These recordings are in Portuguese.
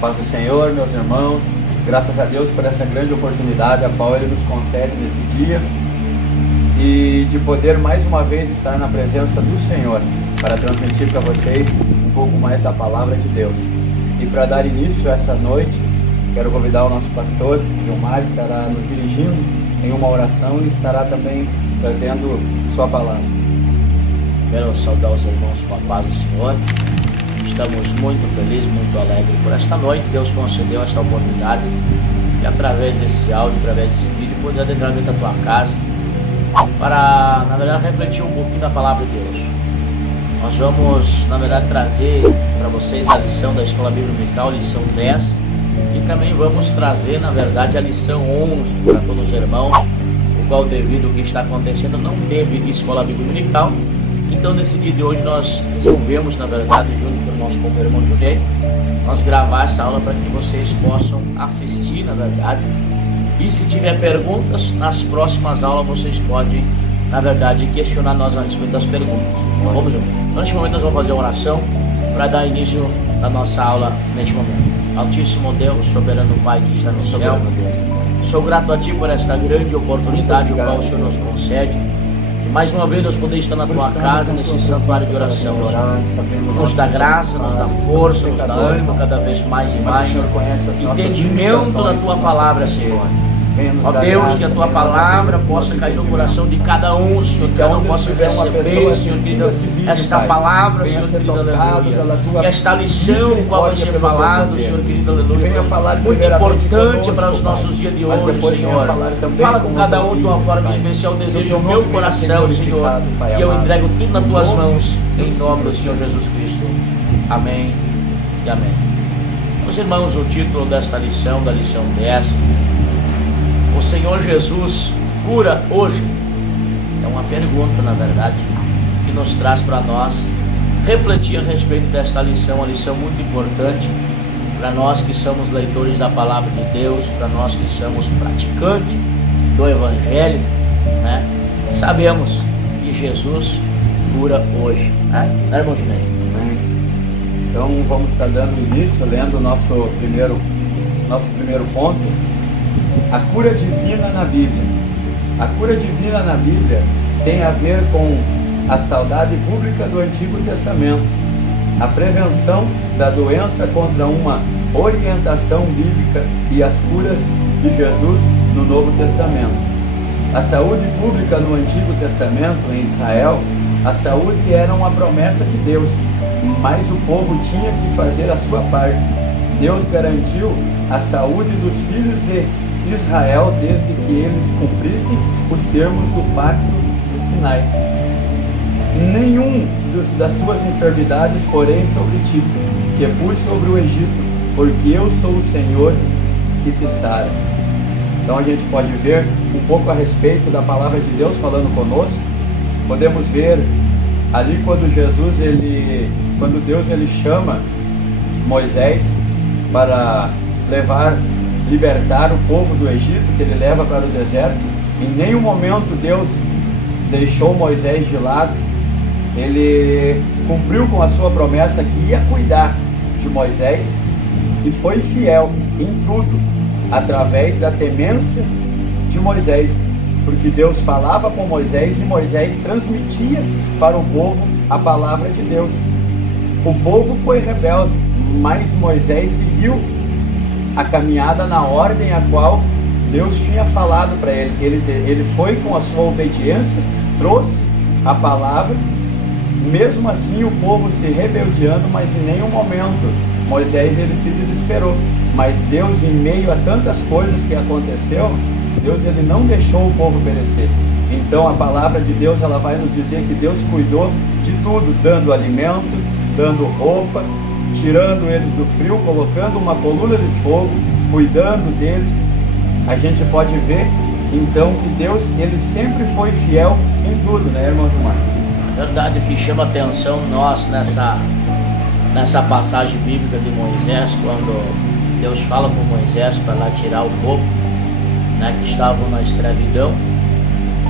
Paz do Senhor, meus irmãos, graças a Deus por essa grande oportunidade a qual Ele nos concede nesse dia e de poder mais uma vez estar na presença do Senhor para transmitir para vocês um pouco mais da Palavra de Deus. E para dar início a essa noite, quero convidar o nosso pastor, Gilmar, estará nos dirigindo em uma oração e estará também trazendo sua palavra. Quero saudar os irmãos com a paz do Senhor. Estamos muito felizes, muito alegres por esta noite. Deus concedeu esta oportunidade de, através desse áudio, através desse vídeo, poder adentrar dentro da tua casa para, na verdade, refletir um pouquinho da palavra de Deus. Nós vamos, na verdade, trazer para vocês a lição da Escola Bíblica Dominical, lição 10, e também vamos trazer, na verdade, a lição 11 para todos os irmãos, o qual, devido ao que está acontecendo, não teve Escola Bíblica Dominical. Então, nesse dia de hoje, nós resolvemos, na verdade, junto com o nosso companheiro irmão Juliano, nós gravar essa aula para que vocês possam assistir, na verdade. E se tiver perguntas, nas próximas aulas vocês podem, na verdade, questionar nós a respeito das perguntas. Vamos juntos. Neste momento nós vamos fazer uma oração para dar início à nossa aula neste momento. Altíssimo Deus, soberano Pai que está no céu, sou grato a Ti por esta grande oportunidade, o qual o Senhor nos concede. Mais uma vez nós podemos estar na Tua casa, nesse santuário de oração. Nos dá graça, nos dá força, nos dá ânimo cada vez mais e mais. Entendimento da Tua palavra, Senhor. Ó Deus, que a Tua palavra possa cair no coração de cada um, Senhor, que cada um possa receber, Senhor, querido, esta palavra, Senhor, querido, aleluia. Que esta lição, qual vai ser falado, Senhor, querido, aleluia, muito importante para os nossos dias de hoje, Senhor. Fala com cada um de uma forma especial, desejo o meu coração, Senhor, e eu entrego tudo nas Tuas mãos, em nome do Senhor Jesus Cristo. Amém e amém. Meus irmãos, o título desta lição, da lição 10, o Senhor Jesus cura hoje? É uma pergunta, na verdade, que nos traz para nós refletir a respeito desta lição, uma lição muito importante para nós que somos leitores da Palavra de Deus, para nós que somos praticantes do Evangelho, né? Sabemos que Jesus cura hoje, né, irmão Juliano? Então vamos estar dando início, lendo o nosso primeiro ponto. A cura divina na Bíblia. A cura divina na Bíblia tem a ver com a saudade pública do Antigo Testamento, a prevenção da doença contra uma orientação bíblica e as curas de Jesus no Novo Testamento. A saúde pública no Antigo Testamento, em Israel, a saúde era uma promessa de Deus, mas o povo tinha que fazer a sua parte. Deus garantiu a saúde dos filhos de Israel desde que eles cumprissem os termos do pacto do Sinai. Nenhum das suas enfermidades, porém, sobre ti, que pus sobre o Egito, porque eu sou o Senhor que te sara. Então a gente pode ver um pouco a respeito da palavra de Deus falando conosco. Podemos ver ali quando Deus chama Moisés para libertar o povo do Egito, que ele leva para o deserto. Em nenhum momento Deus deixou Moisés de lado. Ele cumpriu com a sua promessa que ia cuidar de Moisés e foi fiel em tudo, através da temência de Moisés, porque Deus falava com Moisés e Moisés transmitia para o povo a palavra de Deus. O povo foi rebelde, mas Moisés seguiu a caminhada na ordem a qual Deus tinha falado para ele. Ele foi com a sua obediência, trouxe a palavra. Mesmo assim o povo se rebeldeando, mas em nenhum momento Moisés ele se desesperou. Mas Deus, em meio a tantas coisas que aconteceu, Deus ele não deixou o povo perecer. Então a palavra de Deus ela vai nos dizer que Deus cuidou de tudo, dando alimento, dando roupa, tirando eles do frio, colocando uma coluna de fogo, cuidando deles. A gente pode ver então que Deus ele sempre foi fiel em tudo, né, irmão Gilmar? Verdade, o que chama atenção nós nessa passagem bíblica de Moisés, quando Deus fala com Moisés para lá tirar o povo, né, que estavam na escravidão,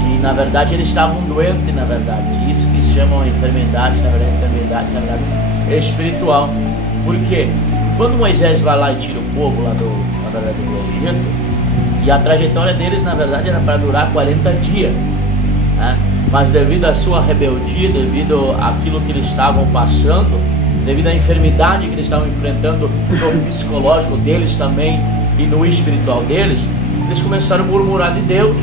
e na verdade eles estavam doentes, na verdade, isso que se chama uma enfermidade, na verdade espiritual. Por quê? quando Moisés vai lá e tira o povo lá do Egito, e a trajetória deles na verdade era para durar 40 dias, né? Mas devido à sua rebeldia, devido àquilo que eles estavam passando, devido à enfermidade que eles estavam enfrentando no psicológico deles também e no espiritual deles, eles começaram a murmurar de Deus.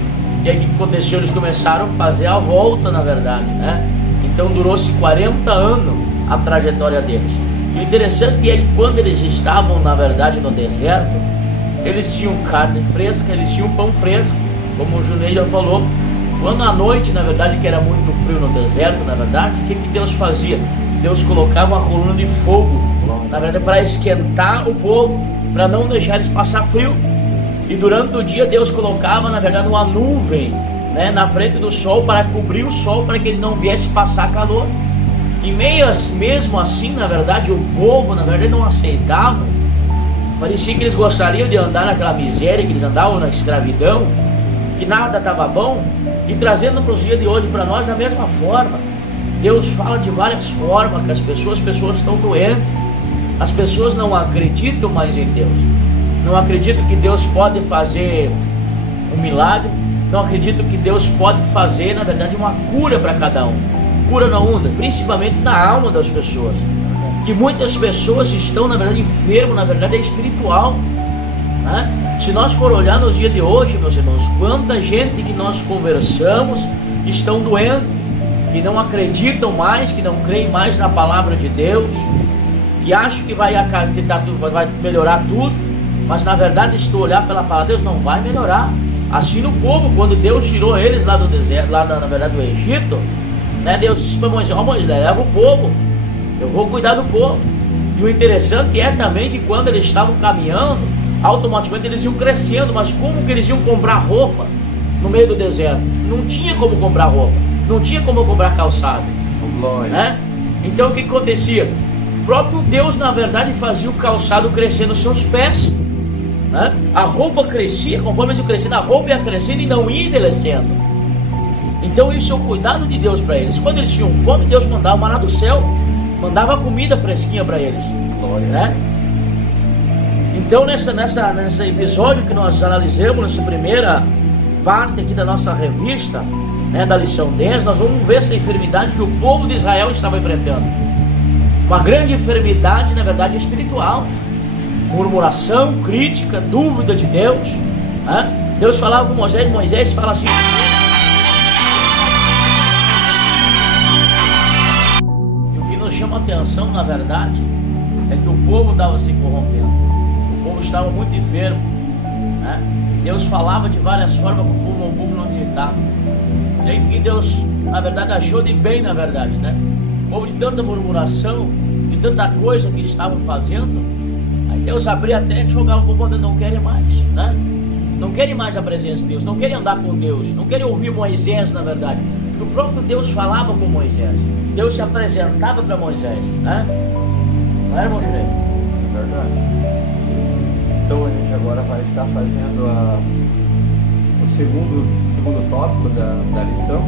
E aí o que aconteceu? Eles começaram a fazer a volta, na verdade, né? Então durou-se 40 anos a trajetória deles. E o interessante é que quando eles estavam, na verdade, no deserto, eles tinham carne fresca, eles tinham pão fresco, como o Junei já falou. Quando à noite, na verdade, que era muito frio no deserto, na verdade, o que Deus fazia? Deus colocava uma coluna de fogo, na verdade, para esquentar o povo, para não deixar eles passar frio. E durante o dia Deus colocava, na verdade, uma nuvem, né, na frente do sol, para cobrir o sol, para que eles não viessem passar calor. E mesmo assim, na verdade, o povo, na verdade, não aceitava. Parecia que eles gostariam de andar naquela miséria, que eles andavam na escravidão, que nada estava bom. E trazendo para os dias de hoje para nós da mesma forma, Deus fala de várias formas que as pessoas estão doentes, as pessoas não acreditam mais em Deus, não acreditam que Deus pode fazer um milagre, não acreditam que Deus pode fazer, na verdade, uma cura para cada um, cura na onda, principalmente na alma das pessoas, que muitas pessoas estão, na verdade, enfermas, na verdade é espiritual, né? Se nós for olhar nos dias de hoje, meus irmãos, quanta gente que nós conversamos estão doentes, que não acreditam mais, que não creem mais na palavra de Deus, que acham que vai melhorar tudo, mas na verdade, se tu olhar pela palavra de Deus, não vai melhorar. Assim no povo, quando Deus tirou eles lá do deserto, lá na verdade do Egito, né, Deus disse para Moisés: ó Moisés, leva o povo, eu vou cuidar do povo. E o interessante é também que quando eles estavam caminhando, automaticamente eles iam crescendo. Mas como que eles iam comprar roupa no meio do deserto? Não tinha como comprar roupa, não tinha como comprar calçado, né? Então o que acontecia? O próprio Deus, na verdade, fazia o calçado crescer nos seus pés, né? A roupa crescia, conforme eles iam crescendo, a roupa ia crescendo e não ia envelhecendo. Então isso é o cuidado de Deus para eles. Quando eles tinham fome, Deus mandava o maná do céu, mandava comida fresquinha para eles, né? Então nesse episódio que nós analisamos, nessa primeira parte aqui da nossa revista, né, da lição 10, nós vamos ver essa enfermidade que o povo de Israel estava enfrentando. Uma grande enfermidade, na verdade, espiritual. Murmuração, crítica, dúvida de Deus, né? Deus falava com Moisés, Moisés fala assim: e o que nos chama a atenção, na verdade, é que o povo estava se corrompendo, o povo estava muito enfermo, né? Deus falava de várias formas com o povo não acreditava. E aí que Deus, na verdade, achou de bem, na verdade, né? O povo de tanta murmuração, de tanta coisa que estavam fazendo, aí Deus abria até e jogava o povo, não querem mais, né? Não querem mais a presença de Deus, não querem andar com Deus, não querem ouvir Moisés, na verdade. O próprio Deus falava com Moisés, Deus se apresentava para Moisés, né? Não era, irmão Jurei? É verdade. Então a gente agora vai estar fazendo o segundo tópico da lição.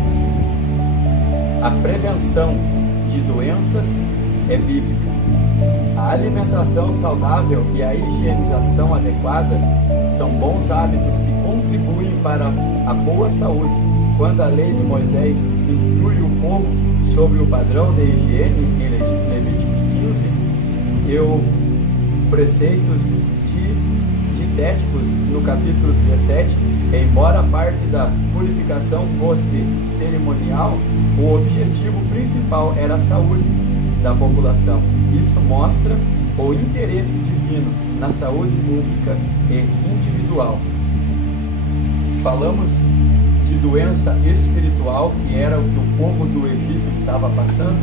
A prevenção de doenças é bíblica. A alimentação saudável e a higienização adequada são bons hábitos que contribuem para a boa saúde. Quando a lei de Moisés instrui o povo sobre o padrão de higiene em Levíticos 15, e os preceitos dietéticos no capítulo 17, embora parte da purificação fosse cerimonial, o objetivo principal era a saúde da população. Isso mostra o interesse divino na saúde pública e individual. Falamos de doença espiritual, que era o que o povo do Egito estava passando,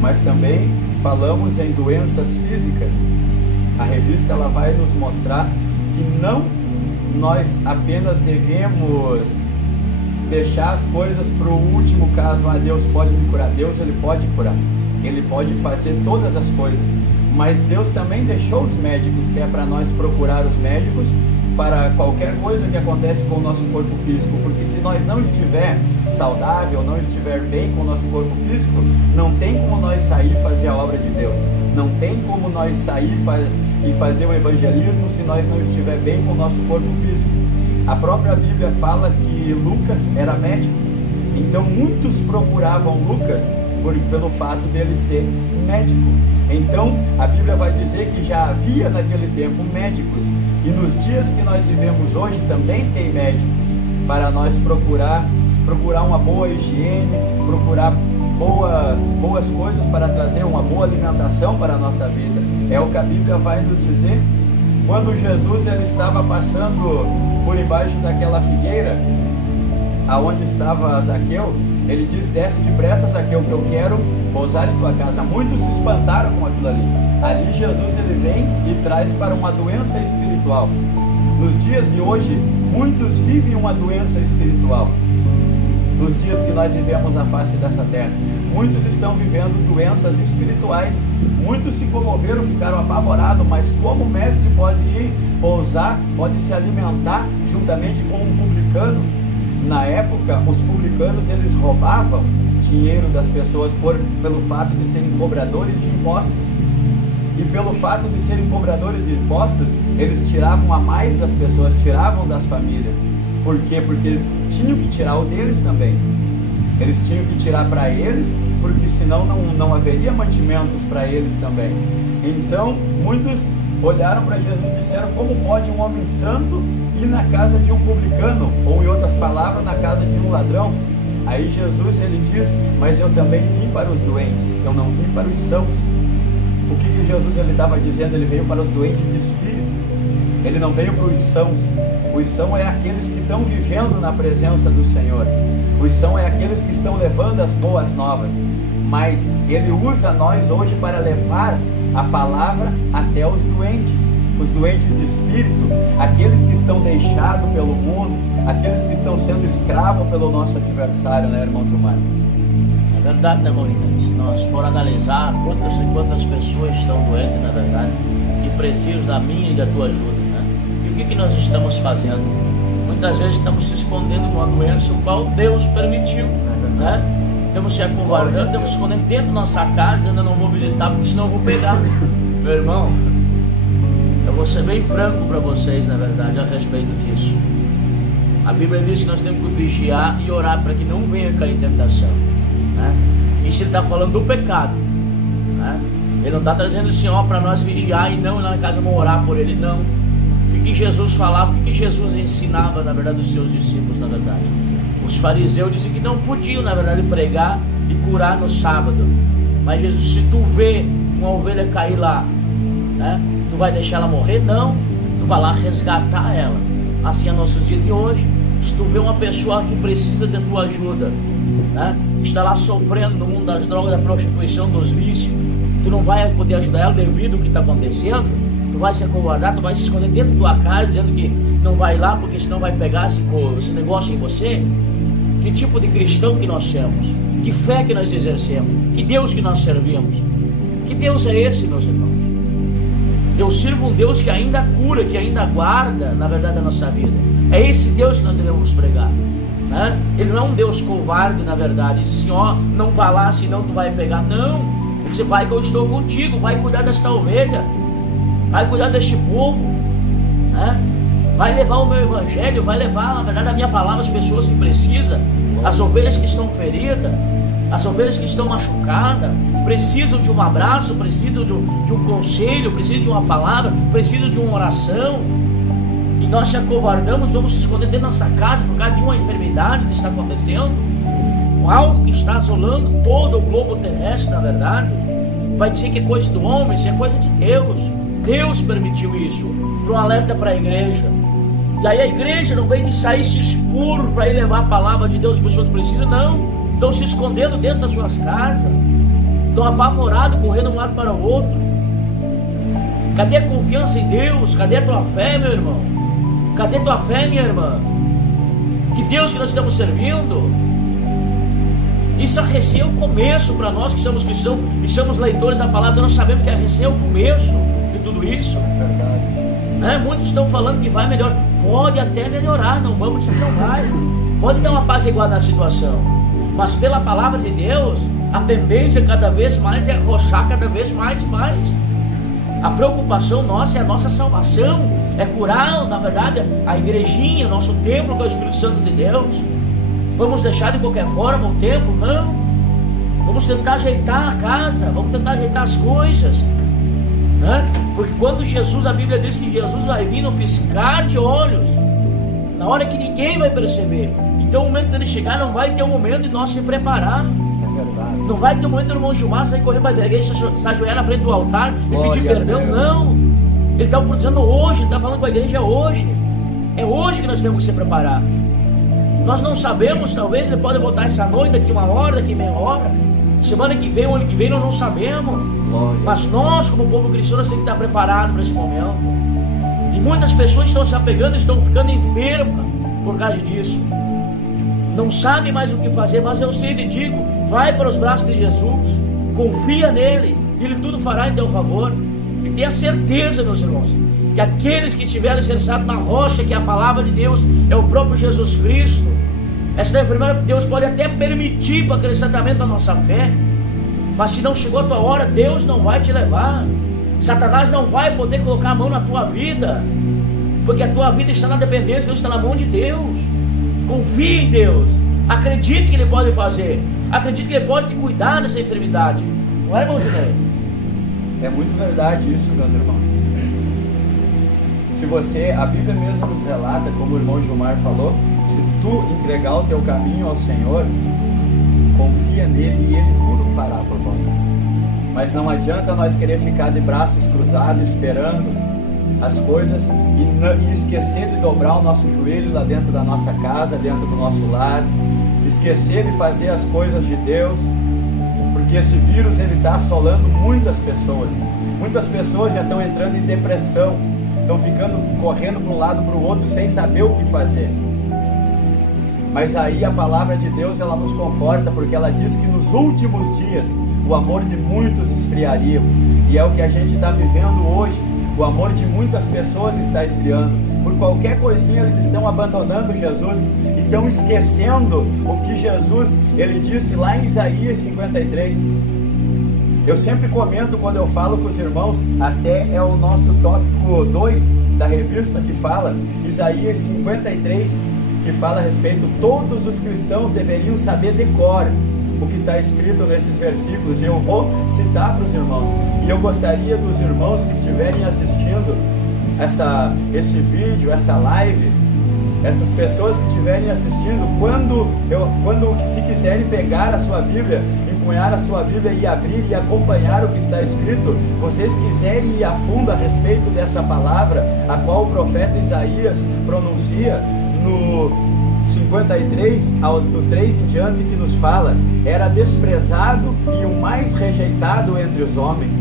mas também falamos em doenças físicas. A revista ela vai nos mostrar que não nós apenas devemos deixar as coisas para o último caso. Deus pode me curar. Deus, ele pode curar, ele pode fazer todas as coisas, mas Deus também deixou os médicos, que é para nós procurar os médicos para qualquer coisa que acontece com o nosso corpo físico, porque se nós não estiver saudável, não estiver bem com o nosso corpo físico, não tem como nós sair e fazer a obra de Deus. Não tem como nós sair e fazer o evangelismo se nós não estiver bem com o nosso corpo físico. A própria Bíblia fala que Lucas era médico, então muitos procuravam Lucas pelo fato dele ser médico. Então a Bíblia vai dizer que já havia naquele tempo médicos, e nos dias que nós vivemos hoje também tem médicos, para nós procurar uma boa higiene, procurar boas coisas para trazer uma boa alimentação para a nossa vida. É o que a Bíblia vai nos dizer. Quando Jesus ele estava passando por embaixo daquela figueira, aonde estava Zaqueu, ele diz: desce depressa, Zaqueu, que eu quero pousar em tua casa. Muitos se espantaram com aquilo ali. Ali Jesus ele vem e traz para uma doença espiritual. Nos dias de hoje, muitos vivem uma doença espiritual. Nos dias que nós vivemos na face dessa terra, muitos estão vivendo doenças espirituais. Muitos se comoveram, ficaram apavorados, mas como o mestre pode ir pousar, pode se alimentar juntamente com um publicano? Na época, os publicanos eles roubavam dinheiro das pessoas pelo fato de serem cobradores de impostos. E pelo fato de serem cobradores de impostos, eles tiravam a mais das pessoas, tiravam das famílias. Por quê? Porque eles tinham que tirar o deles também. Eles tinham que tirar para eles, porque senão não haveria mantimentos para eles também. Então, muitos olharam para Jesus e disseram: como pode um homem santo ir na casa de um publicano, ou em outras palavras, na casa de um ladrão? Aí Jesus ele diz: mas eu também vim para os doentes, eu não vim para os sãos. O que Jesus ele estava dizendo? Ele veio para os doentes de espírito, ele não veio para os sãos. Os sãos é aqueles que estão vivendo na presença do Senhor. Os sãos é aqueles que estão levando as boas novas. Mas ele usa nós hoje para levar a palavra até os doentes de espírito, aqueles que estão deixados pelo mundo, aqueles que estão sendo escravos pelo nosso adversário, né, irmão Trumar? É verdade, né, irmão? Se nós for analisar quantas pessoas estão doentes, na verdade, que precisam da minha e da tua ajuda, né? E o que nós estamos fazendo? Muitas vezes estamos se escondendo numa doença o qual Deus permitiu, né? Estamos se acovardando, estamos se escondendo dentro da nossa casa, ainda não vou visitar porque senão eu vou pegar. Meu irmão, eu vou ser bem franco para vocês, na verdade, a respeito disso. A Bíblia diz que nós temos que vigiar e orar para que não venha cair em tentação, né? Isso ele está falando do pecado, né? Ele não está trazendo assim, ó, para nós vigiar e não ir lá na casa vamos orar por ele, não. O que Jesus falava, o que Jesus ensinava, na verdade, os seus discípulos, na verdade. Os fariseus diziam que não podiam, na verdade, pregar e curar no sábado. Mas Jesus, se tu vê uma ovelha cair lá, né, tu vai deixar ela morrer? Não, tu vai lá resgatar ela. Assim é nosso dia de hoje. Se tu vê uma pessoa que precisa da tua ajuda, né, está lá sofrendo no mundo das drogas, da prostituição, dos vícios, tu não vai poder ajudar ela devido ao que está acontecendo. Tu vai se acovardar, tu vai se esconder dentro da tua casa, dizendo que não vai lá porque senão vai pegar esse negócio em você. Que tipo de cristão que nós somos? Que fé que nós exercemos? Que Deus que nós servimos? Que Deus é esse, meus irmãos? Eu sirvo um Deus que ainda cura, que ainda guarda, na verdade, a nossa vida. É esse Deus que nós devemos pregar, né? Ele não é um Deus covarde, na verdade. Diz assim, ó, não vá lá, senão tu vai pegar. Não, ele disse, vai que eu estou contigo, vai cuidar desta ovelha, vai cuidar deste povo, né? Vai levar o meu evangelho, vai levar, na verdade, a minha palavra às pessoas que precisam, as ovelhas que estão feridas, as ovelhas que estão machucadas, precisam de um abraço, precisam de um conselho, precisam de uma palavra, precisam de uma oração. E nós se acovardamos, vamos se esconder dentro da nossa casa por causa de uma enfermidade que está acontecendo, algo que está assolando todo o globo terrestre, na verdade. Vai dizer que é coisa do homem, isso é coisa de Deus. Deus permitiu isso, para um alerta para a igreja. E aí a igreja não vem de sair se expor para ir levar a palavra de Deus para as pessoas que precisam, não. Estão se escondendo dentro das suas casas, estão apavorados, correndo de um lado para o outro. Cadê a confiança em Deus? Cadê a tua fé, meu irmão? Cadê a tua fé, minha irmã? Que Deus que nós estamos servindo? Isso é recém o começo para nós que somos cristãos e somos leitores da palavra. Nós sabemos que é recém o começo de tudo isso. É verdade. Né? Muitos estão falando que vai melhor. Pode até melhorar, não vamos dizer que não vai. Pode dar uma apaziguada na situação. Mas pela palavra de Deus, A tendência cada vez mais é arrochar cada vez mais e mais. A preocupação nossa é a nossa salvação, é curar, na verdade, a igrejinha, o nosso templo, que é o Espírito Santo de Deus. Vamos deixar de qualquer forma o templo? Não. Vamos tentar ajeitar a casa, vamos tentar ajeitar as coisas, né? Porque quando Jesus, a Bíblia diz que Jesus vai vir no piscar de olhos, na hora que ninguém vai perceber. Então o momento que ele chegar, não vai ter um momento de nós se preparar. Não vai ter um momento do irmão Gilmar sair correndo para a igreja, se ajoelhar na frente do altar e pedir perdão. Não. Ele está dizendo hoje, ele está falando com a igreja hoje. É hoje que nós temos que se preparar. Nós não sabemos, talvez ele pode voltar essa noite, daqui 1 hora, daqui meia hora, semana que vem, o ano que vem, nós não sabemos. Mas nós, como povo cristão, nós temos que estar preparados para esse momento. E muitas pessoas estão se apegando, estão ficando enfermas por causa disso. Não sabem mais o que fazer, mas eu sempre digo, vai para os braços de Jesus, confia nele, ele tudo fará em teu favor. E tenha certeza, meus irmãos, que aqueles que estiverem alicerçados na rocha, que é a palavra de Deus, é o próprio Jesus Cristo. Esta enfermidade Deus pode até permitir para acrescentamento da nossa fé, mas se não chegou a tua hora, Deus não vai te levar. Satanás não vai poder colocar a mão na tua vida, porque a tua vida está na dependência, Deus está na mão de Deus. Confie em Deus, acredite que Ele pode fazer, acredite que Ele pode te cuidar dessa enfermidade. Não é, irmão José? É muito verdade isso, meus irmãos. Se você, a Bíblia mesmo nos relata, como o irmão Gilmar falou, se tu entregar o teu caminho ao Senhor, confia nele e Ele tudo fará por nós. Mas não adianta nós querer ficar de braços cruzados esperando as coisas e esquecer de dobrar o nosso joelho lá dentro da nossa casa, dentro do nosso lar, esquecer de fazer as coisas de Deus, porque esse vírus ele está assolando muitas pessoas. Muitas pessoas já estão entrando em depressão, estão ficando correndo para um lado para o outro sem saber o que fazer. Mas aí a palavra de Deus ela nos conforta, porque ela diz que nos últimos dias o amor de muitos esfriaria, e é o que a gente está vivendo hoje. O amor de muitas pessoas está esfriando. Por qualquer coisinha eles estão abandonando Jesus e estão esquecendo o que Jesus ele disse lá em Isaías 53. Eu sempre comento quando eu falo com os irmãos, até é o nosso tópico 2 da revista que fala, Isaías 53, que fala a respeito, todos os cristãos deveriam saber de cor o que está escrito nesses versículos, e eu vou citar para os irmãos, e eu gostaria dos irmãos que estiverem assistindo esse vídeo, essa live, essas pessoas que estiverem assistindo, quando se quiserem pegar a sua Bíblia, empunhar a sua Bíblia e abrir e acompanhar o que está escrito, vocês quiserem ir a fundo a respeito dessa palavra, a qual o profeta Isaías pronuncia no 53, do 3 em diante, que nos fala, era desprezado e o mais rejeitado entre os homens,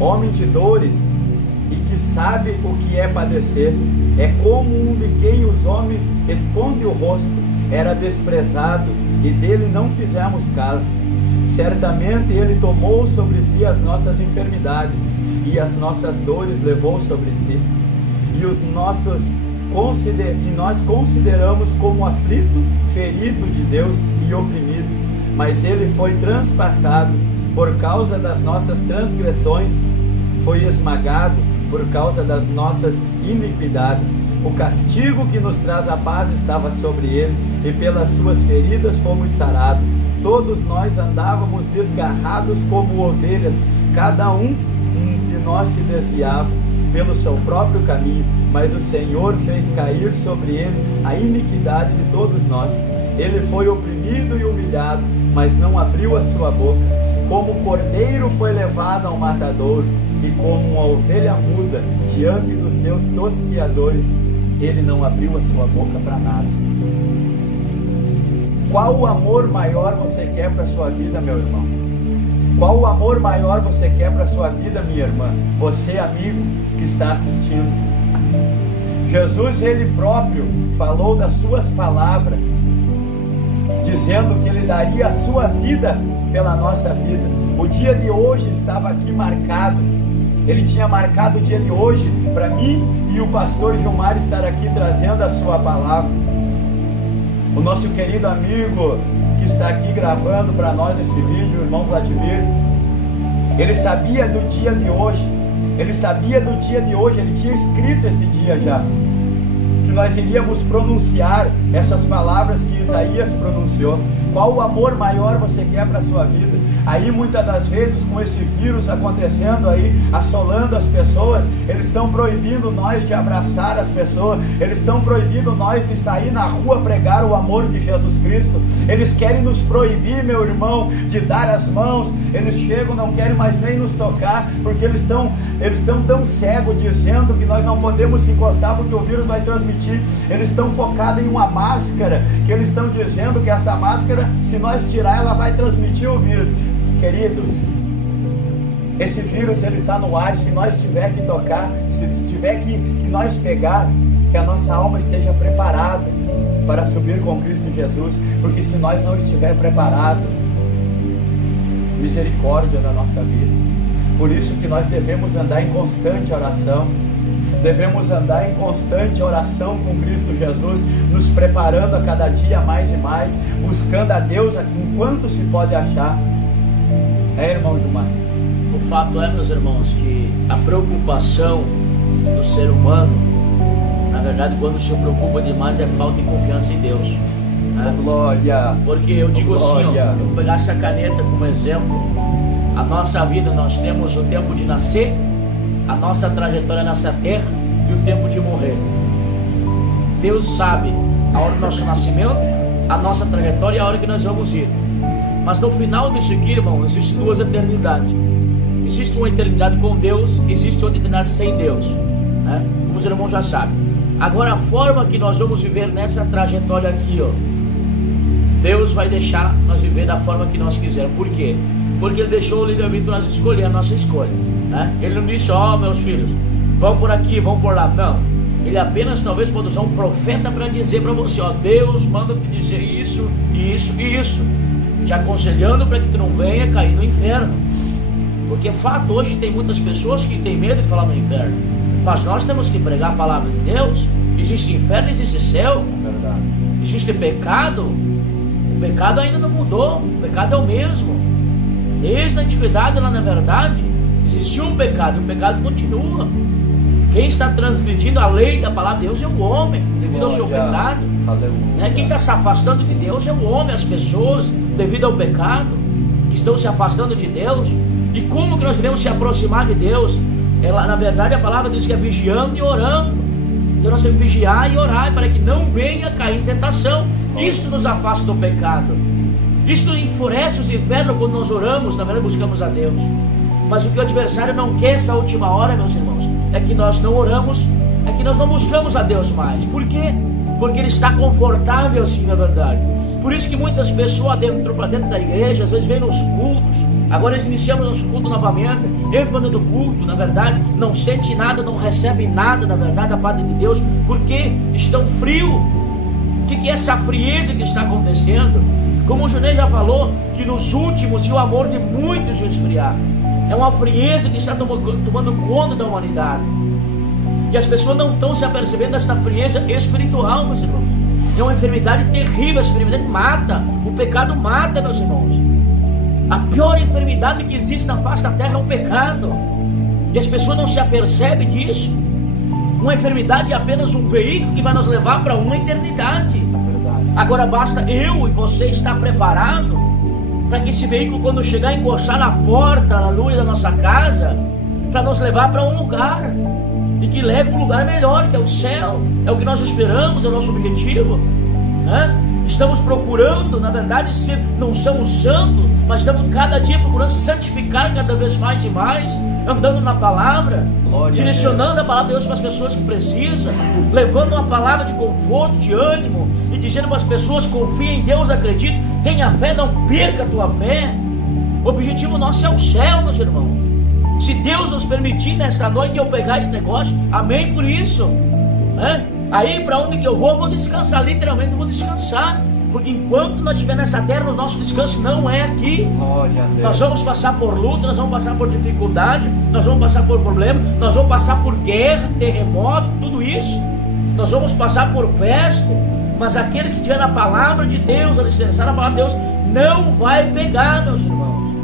homem de dores e que sabe o que é padecer, é como um de quem os homens escondem o rosto, era desprezado e dele não fizemos caso. Certamente ele tomou sobre si as nossas enfermidades e as nossas dores levou sobre si, e nós consideramos como aflito, ferido de Deus e oprimido, mas ele foi transpassado por causa das nossas transgressões, foi esmagado por causa das nossas iniquidades. O castigo que nos traz a paz estava sobre ele, e pelas suas feridas fomos sarados. Todos nós andávamos desgarrados como ovelhas, cada um de nós se desviava pelo seu próprio caminho, mas o Senhor fez cair sobre ele a iniquidade de todos nós. Ele foi oprimido e humilhado, mas não abriu a sua boca. Como o cordeiro foi levado ao matadouro, e como uma ovelha muda diante dos seus tosquiadores, ele não abriu a sua boca para nada. Qual o amor maior você quer para a sua vida, meu irmão? Qual o amor maior você quer para a sua vida, minha irmã? Você, amigo, que está assistindo. Jesus, ele próprio, falou das suas palavras, dizendo que ele daria a sua vida pela nossa vida. O dia de hoje estava aqui marcado. Ele tinha marcado o dia de hoje para mim e o pastor Gilmar estar aqui trazendo a sua palavra. O nosso querido amigo que está aqui gravando para nós esse vídeo, o irmão Vladimir, ele sabia do dia de hoje. Ele sabia do dia de hoje, ele tinha escrito esse dia já, que nós iríamos pronunciar essas palavras que Isaías pronunciou. Qual o amor maior você quer para a sua vida? Aí muitas das vezes, com esse vírus acontecendo aí, assolando as pessoas, eles estão proibindo nós de abraçar as pessoas, eles estão proibindo nós de sair na rua pregar o amor de Jesus Cristo. Eles querem nos proibir, meu irmão, de dar as mãos. Eles chegam, não querem mais nem nos tocar, porque eles estão tão cegos, dizendo que nós não podemos se encostar porque o vírus vai transmitir. Eles estão focados em uma máscara, que eles estão dizendo que essa máscara, se nós tirar, ela vai transmitir o vírus. Queridos, esse vírus ele está no ar. Se nós tiver que tocar, se tiver que nós pegar, que a nossa alma esteja preparada para subir com Cristo Jesus, porque se nós não estiver preparado, misericórdia na nossa vida. Por isso que nós devemos andar em constante oração, devemos andar em constante oração com Cristo Jesus, nos preparando a cada dia mais e mais, buscando a Deus enquanto se pode achar. É, irmão Gilmar? O fato é, meus irmãos, que a preocupação do ser humano, na verdade, quando se preocupa demais, é falta de confiança em Deus, né? Glória! Porque eu digo assim, ó, eu vou pegar essa caneta como exemplo. A nossa vida, nós temos o tempo de nascer, a nossa trajetória nessa terra e o tempo de morrer. Deus sabe a hora do nosso nascimento, a nossa trajetória e a hora que nós vamos ir. Mas no final disso aqui, irmão, existem duas eternidades. Existe uma eternidade com Deus, existe outra eternidade sem Deus, né? Como os irmãos já sabem. Agora, a forma que nós vamos viver nessa trajetória aqui, ó, Deus vai deixar nós viver da forma que nós quisermos. Por quê? Porque Ele deixou o livre-arbítrio nós escolher a nossa escolha, né? Ele não disse, ó, meus filhos, vão por aqui, vão por lá. Não. Ele apenas talvez pode usar um profeta para dizer para você, ó, Deus manda te dizer isso, isso e isso, te aconselhando para que tu não venha cair no inferno. Porque fato, hoje tem muitas pessoas que têm medo de falar no inferno, mas nós temos que pregar a palavra de Deus. Existe inferno, existe céu, Verdade. existe pecado. O pecado ainda não mudou, o pecado é o mesmo. Desde a antiguidade, lá na verdade, existiu um pecado, e o pecado continua. Quem está transgredindo a lei da palavra de Deus é o homem, devido ao seu pecado, né? Quem está se afastando de Deus é o homem, as pessoas, devido ao pecado, que estão se afastando de Deus. E como que nós devemos se aproximar de Deus? Na verdade, a palavra diz que é vigiando e orando. Então nós temos que vigiar e orar para que não venha cair em tentação. Isso nos afasta do pecado. Isso enfurece os infernos quando nós oramos, na verdade buscamos a Deus. Mas o que o adversário não quer essa última hora, meus irmãos, é que nós não oramos, é que nós não buscamos a Deus mais. Por quê? Porque Ele está confortável assim, na verdade. Por isso que muitas pessoas para dentro da igreja, às vezes vêm nos cultos. Agora nós iniciamos nosso culto novamente, entra dentro do culto, na verdade, não sente nada, não recebe nada, na verdade, da parte de Deus, porque estão frios. O que é essa frieza que está acontecendo? Como o Junei já falou, que nos últimos o amor de muitos vai esfriar. É uma frieza que está tomando conta da humanidade. E as pessoas não estão se apercebendo dessa frieza espiritual, meus irmãos. É uma enfermidade terrível, essa enfermidade mata. O pecado mata, meus irmãos. A pior enfermidade que existe na face da terra é o pecado. E as pessoas não se apercebem disso. Uma enfermidade é apenas um veículo que vai nos levar para uma eternidade. Agora basta eu e você estar preparado para que esse veículo, quando chegar, encostar na porta, na luz da nossa casa, para nos levar para um lugar, e que leve para um lugar melhor, que é o céu. É o que nós esperamos, é o nosso objetivo, né? Estamos procurando, na verdade, não somos santos, mas estamos cada dia procurando santificar cada vez mais e mais, andando na palavra, direcionando a palavra de Deus para as pessoas que precisam, levando uma palavra de conforto, de ânimo, e dizendo para as pessoas: confia em Deus, acredita, tenha fé, não perca a tua fé. O objetivo nosso é o céu, meus irmãos. Se Deus nos permitir nessa noite eu pegar esse negócio, amém por isso, né? Aí para onde que eu vou descansar, literalmente eu vou descansar, porque enquanto nós estivermos nessa terra, o nosso descanso não é aqui. Nós vamos passar por luta, nós vamos passar por dificuldade, nós vamos passar por problemas, nós vamos passar por guerra, terremoto, tudo isso. Nós vamos passar por peste, mas aqueles que tiverem a palavra de Deus, alicerçar a palavra de Deus, não vai pegar, meus irmãos.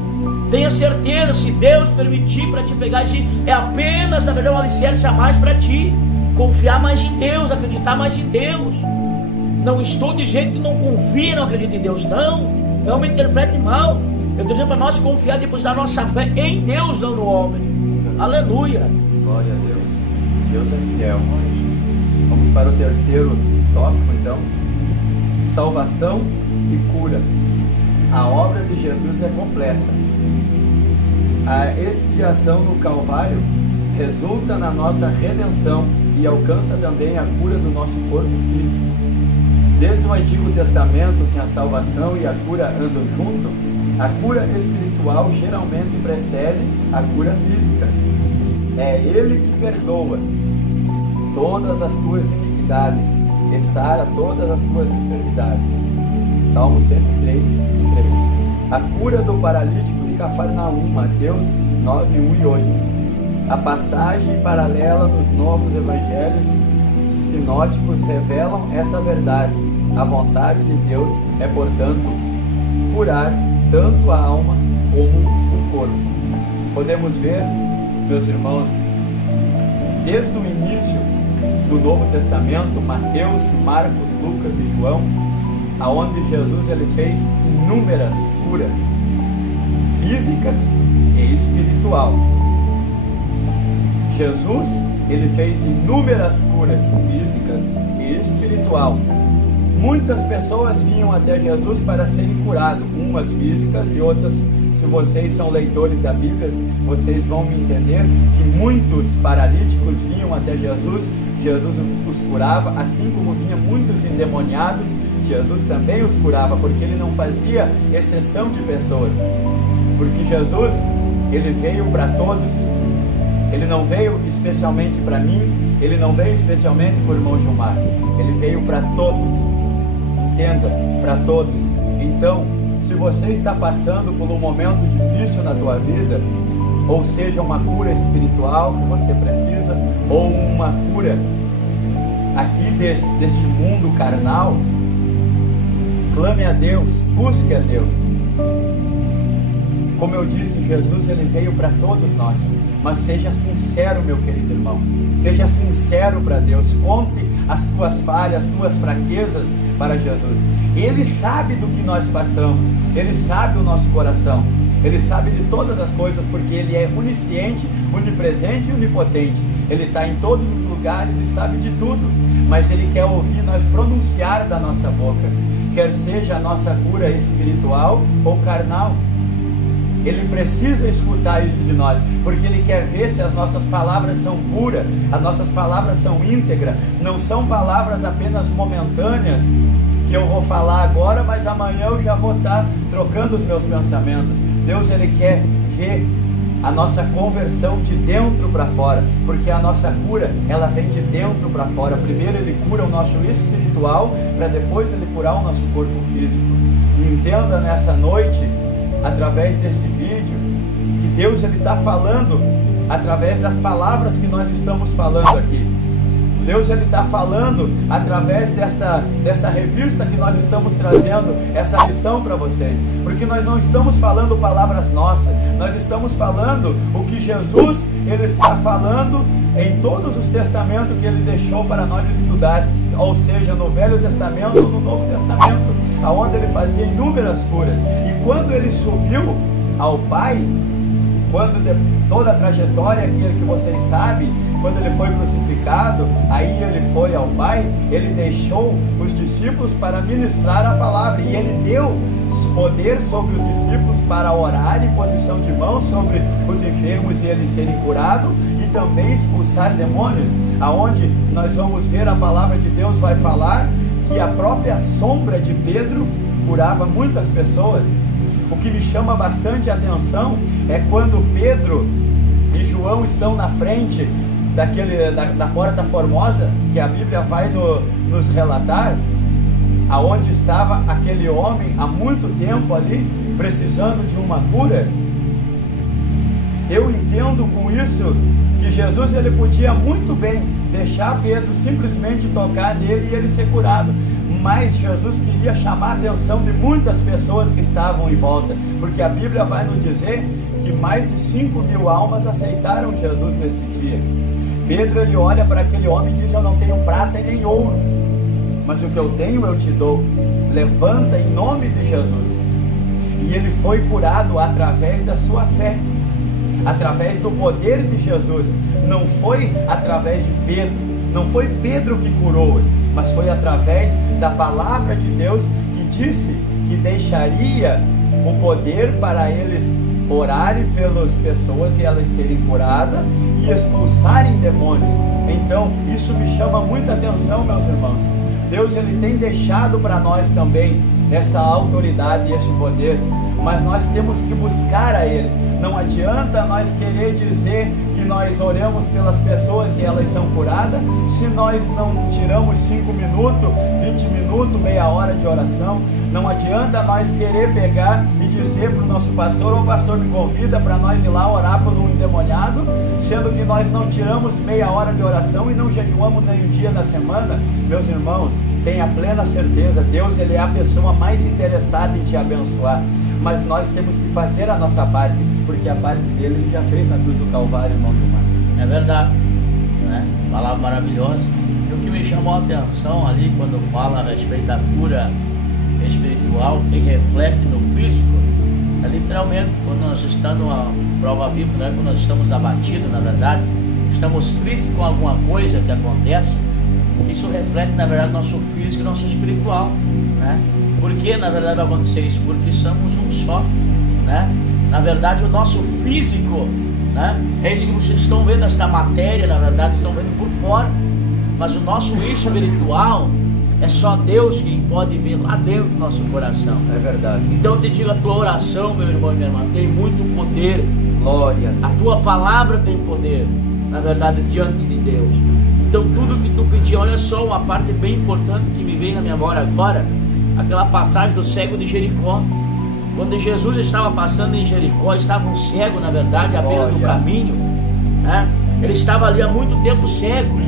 Tenha certeza, se Deus permitir para te pegar, isso é apenas, na verdade, um alicerce a mais para ti. Confiar mais em Deus, acreditar mais em Deus. Não estou dizendo que não confia, não acredita em Deus, não me interprete mal. Eu estou dizendo para nós confiar, depositar nossa fé em Deus, não no homem. Aleluia. Glória a Deus. Deus é fiel. Vamos para o terceiro tópico, então. Salvação e cura. A obra de Jesus é completa. A expiação no Calvário resulta na nossa redenção e alcança também a cura do nosso corpo físico. Desde o Antigo Testamento, que a salvação e a cura andam junto, a cura espiritual geralmente precede a cura física. É Ele que perdoa todas as tuas iniquidades e sara todas as tuas enfermidades. Salmo 103, 3. A cura do paralítico de Cafarnaum, Mateus 9, 1 e 8. A passagem paralela nos novos evangelhos sinóticos revelam essa verdade. A vontade de Deus é, portanto, curar tanto a alma como o corpo. Podemos ver, meus irmãos, desde o início do Novo Testamento, Mateus, Marcos, Lucas e João, aonde Jesus ele fez inúmeras curas físicas e espiritual. Jesus ele fez inúmeras curas físicas e espiritual. Muitas pessoas vinham até Jesus para serem curados, umas físicas e outras, se vocês são leitores da Bíblia, vocês vão me entender que muitos paralíticos vinham até Jesus, Jesus os curava, assim como vinha muitos endemoniados, Jesus também os curava, porque ele não fazia exceção de pessoas, porque Jesus, ele veio para todos, ele não veio especialmente para mim, ele não veio especialmente para o irmão Gilmar, ele veio para todos. Entenda, para todos. Então, se você está passando por um momento difícil na tua vida, ou seja, uma cura espiritual que você precisa, ou uma cura aqui deste mundo carnal, clame a Deus, busque a Deus. Como eu disse, Jesus ele veio para todos nós, mas seja sincero, meu querido irmão, seja sincero para Deus, conte as tuas falhas, as tuas fraquezas para Jesus. Ele sabe do que nós passamos, Ele sabe o nosso coração, Ele sabe de todas as coisas, porque Ele é onisciente, onipresente e onipotente. Ele está em todos os lugares e sabe de tudo, mas Ele quer ouvir nós pronunciar da nossa boca, quer seja a nossa cura espiritual ou carnal. Ele precisa escutar isso de nós, porque Ele quer ver se as nossas palavras são puras, as nossas palavras são íntegras, não são palavras apenas momentâneas, que eu vou falar agora, mas amanhã eu já vou estar trocando os meus pensamentos. Deus ele quer ver a nossa conversão de dentro para fora, porque a nossa cura, ela vem de dentro para fora. Primeiro Ele cura o nosso espiritual, para depois Ele curar o nosso corpo físico. Entenda nessa noite, através desse vídeo, que Deus ele está falando através das palavras que nós estamos falando aqui. Deus ele está falando através dessa revista que nós estamos trazendo essa lição para vocês, porque nós não estamos falando palavras nossas, nós estamos falando o que Jesus ele está falando em todos os testamentos que ele deixou para nós estudar, ou seja, no Velho Testamento ou no Novo Testamento, aonde ele fazia inúmeras curas. E quando ele subiu ao Pai, toda a trajetória que vocês sabem, quando ele foi crucificado, aí ele foi ao Pai, ele deixou os discípulos para ministrar a palavra, e ele deu poder sobre os discípulos para orar em posição de mãos sobre os enfermos e eles serem curados, e também expulsar demônios, aonde nós vamos ver a palavra de Deus vai falar que a própria sombra de Pedro curava muitas pessoas. O que me chama bastante a atenção é quando Pedro e João estão na frente da Porta Formosa, que a Bíblia vai nos relatar, aonde estava aquele homem há muito tempo ali, precisando de uma cura. Eu entendo com isso que Jesus ele podia muito bem deixar Pedro simplesmente tocar nele e ele ser curado, mais Jesus queria chamar a atenção de muitas pessoas que estavam em volta, porque a Bíblia vai nos dizer que mais de 5.000 almas aceitaram Jesus nesse dia. Pedro, ele olha para aquele homem e diz: eu não tenho prata e nem ouro, mas o que eu tenho eu te dou, levanta em nome de Jesus. E ele foi curado através da sua fé, através do poder de Jesus. Não foi através de Pedro, não foi Pedro que curou, mas foi através da palavra de Deus, que disse que deixaria o poder para eles orarem pelas pessoas e elas serem curadas e expulsarem demônios. Então isso me chama muita atenção, meus irmãos. Deus, ele tem deixado para nós também essa autoridade e esse poder, mas nós temos que buscar a Ele. Não adianta nós querer dizer que nós oramos pelas pessoas e elas são curadas, se nós não tiramos 5 minutos, 20 minutos, meia hora de oração. Não adianta nós querer pegar e dizer para o nosso pastor: o pastor me convida para nós ir lá orar por um endemoniado, sendo que nós não tiramos meia hora de oração e não jejuamos nem um dia na semana. Meus irmãos, tenha plena certeza, Deus, ele é a pessoa mais interessada em te abençoar, mas nós temos que fazer a nossa parte, porque a parte dele ele já fez na cruz do Calvário, irmão do mar. É verdade, né? Palavra maravilhosa. E o que me chamou a atenção ali, quando fala a respeito da cura espiritual e reflete no físico, é literalmente quando nós estamos numa prova viva, né? Quando nós estamos abatidos, na verdade, estamos tristes com alguma coisa que acontece, isso reflete, na verdade, nosso físico e nosso espiritual, né? Por que, na verdade, vai acontecer isso? Porque somos um só, né? Na verdade, o nosso físico, né? É isso que vocês estão vendo, esta matéria, na verdade, estão vendo por fora, mas o nosso espiritual é só Deus quem pode ver lá dentro do nosso coração. É verdade. Então eu te digo, a tua oração, meu irmão e minha irmã, tem muito poder. Glória. A tua palavra tem poder, na verdade, diante de Deus. Então tudo que tu pedir, olha só uma parte bem importante que me veio na minha memória agora, aquela passagem do cego de Jericó. Quando Jesus estava passando em Jericó, estava um cego, na verdade, à beira do caminho, né? Ele estava ali há muito tempo cego.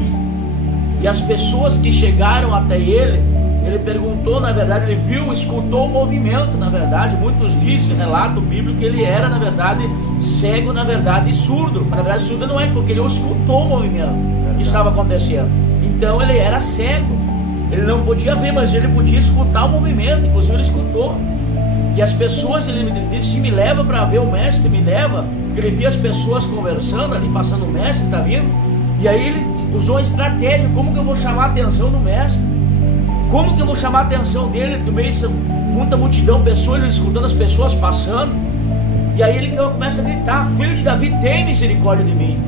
E as pessoas que chegaram até ele, ele perguntou, na verdade, ele viu, escutou o movimento, na verdade. Muitos dizem, relato bíblico, que ele era, na verdade, cego, na verdade, e surdo. Na verdade, surdo não é, porque ele escutou o movimento que estava acontecendo. Então ele era cego, ele não podia ver, mas ele podia escutar o movimento, inclusive ele escutou. E as pessoas, ele disse: me leva para ver o mestre, me leva, porque ele via as pessoas conversando ali, passando, o mestre está vindo. E aí ele usou a estratégia: como que eu vou chamar a atenção do mestre? Como que eu vou chamar a atenção dele? Do meio, muita multidão, pessoas, ele escutando as pessoas passando. E aí ele começa a gritar: filho de Davi, tem misericórdia de mim,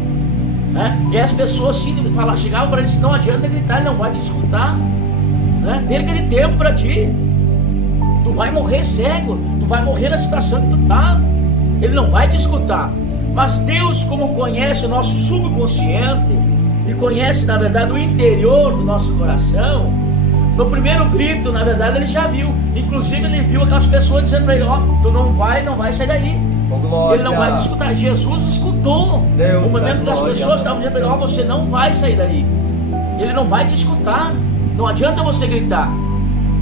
né? E as pessoas assim, chegavam para ele e disse: não adianta gritar, ele não vai te escutar, né? Perca de tempo para ti, tu vai morrer cego, tu vai morrer na situação que tu está, ele não vai te escutar. Mas Deus, como conhece o nosso subconsciente e conhece, na verdade, o interior do nosso coração, no primeiro grito, na verdade, ele já viu. Inclusive ele viu aquelas pessoas dizendo para ele: ó, tu não vai sair daí. Ele não vai te escutar. Jesus escutou o momento que as pessoas estavam dizendo para ele: ó, você não vai sair daí, ele não vai te escutar, não adianta você gritar.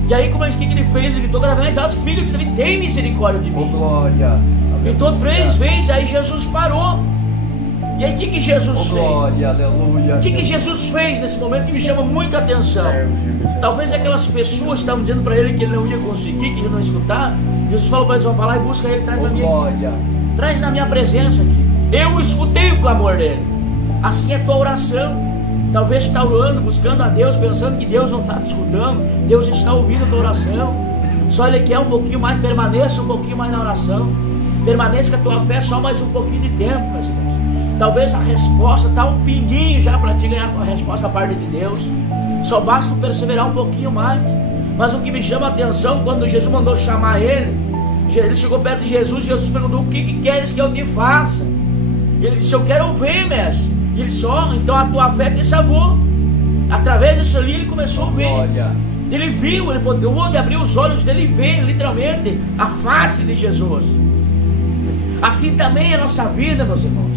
E aí, como é que ele fez? Ele gritou cada vez mais alto: filho de Davi, tem misericórdia de mim. Glória. Gritou 3 vezes, aí Jesus parou. E aí o que Jesus fez? Glória, aleluia. O que Jesus fez nesse momento que me chama muita atenção? Talvez aquelas pessoas estavam dizendo para ele que ele não ia conseguir, que ele não ia escutar. Jesus falou para eles: vão falar e busca ele, traz para mim. Traz na minha presença aqui. Eu escutei o clamor dele. Assim é a tua oração. Talvez tu está orando, buscando a Deus, pensando que Deus não está te escutando. Deus está ouvindo a tua oração. Só Ele quer um pouquinho mais, permaneça um pouquinho mais na oração. Permaneça com a tua fé só mais um pouquinho de tempo, meus irmãos. Talvez a resposta está um pinguinho já para te ganhar a resposta da parte de Deus. Só basta perseverar um pouquinho mais. Mas o que me chama a atenção, quando Jesus mandou chamar ele chegou perto de Jesus. Jesus perguntou: o que queres que eu te faça? E ele disse: eu quero ver, mestre. E ele disse: ó, então a tua fé te salvou. Através disso ali ele começou a ver. Olha. Ele viu, ele pôde abrir os olhos dele e ver literalmente a face de Jesus. Assim também é a nossa vida, meus irmãos.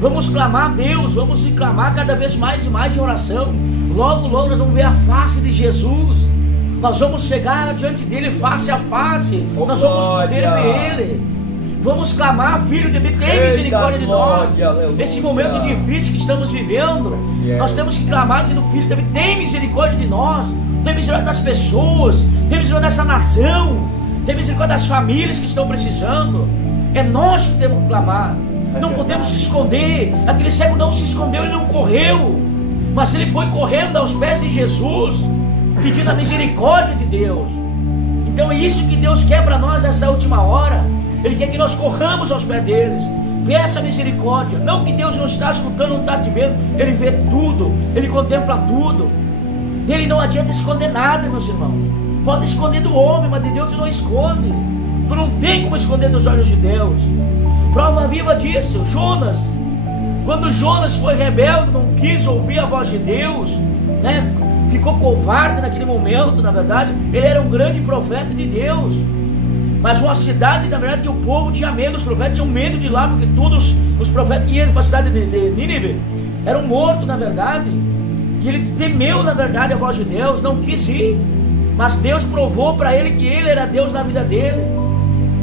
Vamos clamar a Deus, vamos clamar cada vez mais e mais em oração. Logo, logo nós vamos ver a face de Jesus. Nós vamos chegar diante dele face a face. Nós vamos poder ver ele. Vamos clamar: Filho de Deus, tem misericórdia de nós. Esse momento difícil que estamos vivendo, nós temos que clamar dizendo: Filho de Deus, tem misericórdia de nós. Tem misericórdia das pessoas, tem misericórdia dessa nação, tem misericórdia das famílias que estão precisando. É nós que temos que clamar. Não podemos se esconder. Aquele cego não se escondeu, ele não correu, mas ele foi correndo aos pés de Jesus, pedindo a misericórdia de Deus. Então é isso que Deus quer para nós nessa última hora. Ele quer que nós corramos aos pés deles. Peça misericórdia. Não que Deus não está escutando, não está te vendo. Ele vê tudo, ele contempla tudo. Dele não adianta esconder nada, meus irmãos. Pode esconder do homem, mas de Deus tu não esconde. Tu não tem como esconder dos olhos de Deus. Prova viva disso, Jonas. Quando Jonas foi rebelde, não quis ouvir a voz de Deus, né? Ficou covarde naquele momento. Na verdade, ele era um grande profeta de Deus, mas uma cidade, na verdade, que o povo tinha medo. Os profetas tinham medo de ir lá, porque todos os profetas que iam para a cidade de Nínive eram mortos, na verdade. E ele temeu, na verdade, a voz de Deus, não quis ir. Mas Deus provou para ele que ele era Deus na vida dele.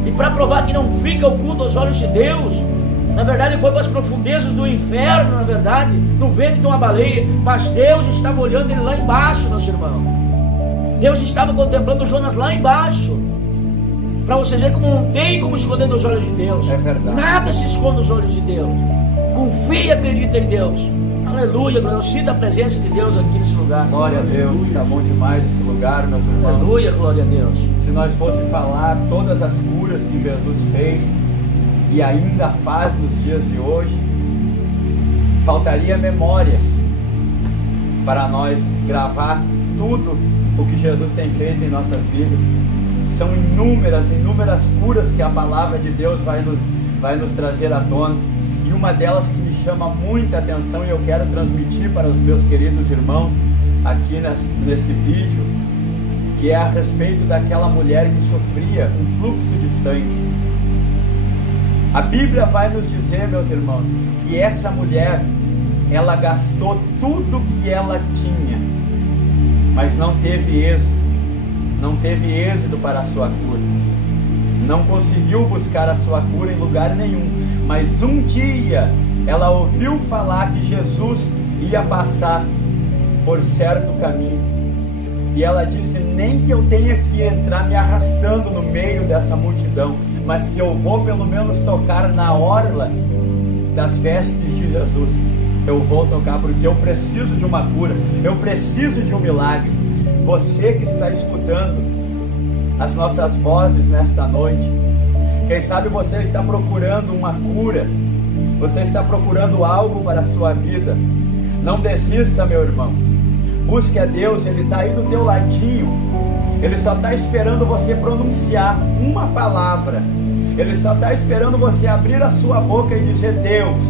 E para provar que não fica oculto aos olhos de Deus, na verdade ele foi para as profundezas do inferno, na verdade, no ventre de uma baleia. Mas Deus estava olhando ele lá embaixo, meus irmãos. Deus estava contemplando Jonas lá embaixo. Para você ver como não tem como esconder dos olhos de Deus. É verdade. Nada se esconde dos olhos de Deus. Confia e acredita em Deus. Aleluia, glória. Sinta a presença de Deus aqui nesse lugar. Glória a Deus, está bom demais esse lugar, meus irmãos. Aleluia, glória a Deus. Se nós fosse falar todas as curas que Jesus fez e ainda faz nos dias de hoje, faltaria memória para nós gravar tudo o que Jesus tem feito em nossas vidas. São inúmeras curas que a palavra de Deus vai nos trazer à tona. E uma delas que me chama muita atenção e eu quero transmitir para os meus queridos irmãos aqui nesse vídeo, que é a respeito daquela mulher que sofria um fluxo de sangue. A Bíblia vai nos dizer, meus irmãos, que essa mulher, ela gastou tudo que ela tinha, mas não teve êxito para a sua cura. Não conseguiu buscar a sua cura em lugar nenhum. Mas um dia ela ouviu falar que Jesus ia passar por certo caminho. E ela disse: nem que eu tenha que entrar me arrastando no meio dessa multidão, mas que eu vou pelo menos tocar na orla das vestes de Jesus. Eu vou tocar porque eu preciso de uma cura, eu preciso de um milagre. Você que está escutando as nossas vozes nesta noite, quem sabe você está procurando uma cura, você está procurando algo para a sua vida. Não desista, meu irmão. Busque a Deus, Ele está aí do teu ladinho. Ele só está esperando você pronunciar uma palavra. Ele só está esperando você abrir a sua boca e dizer: Deus,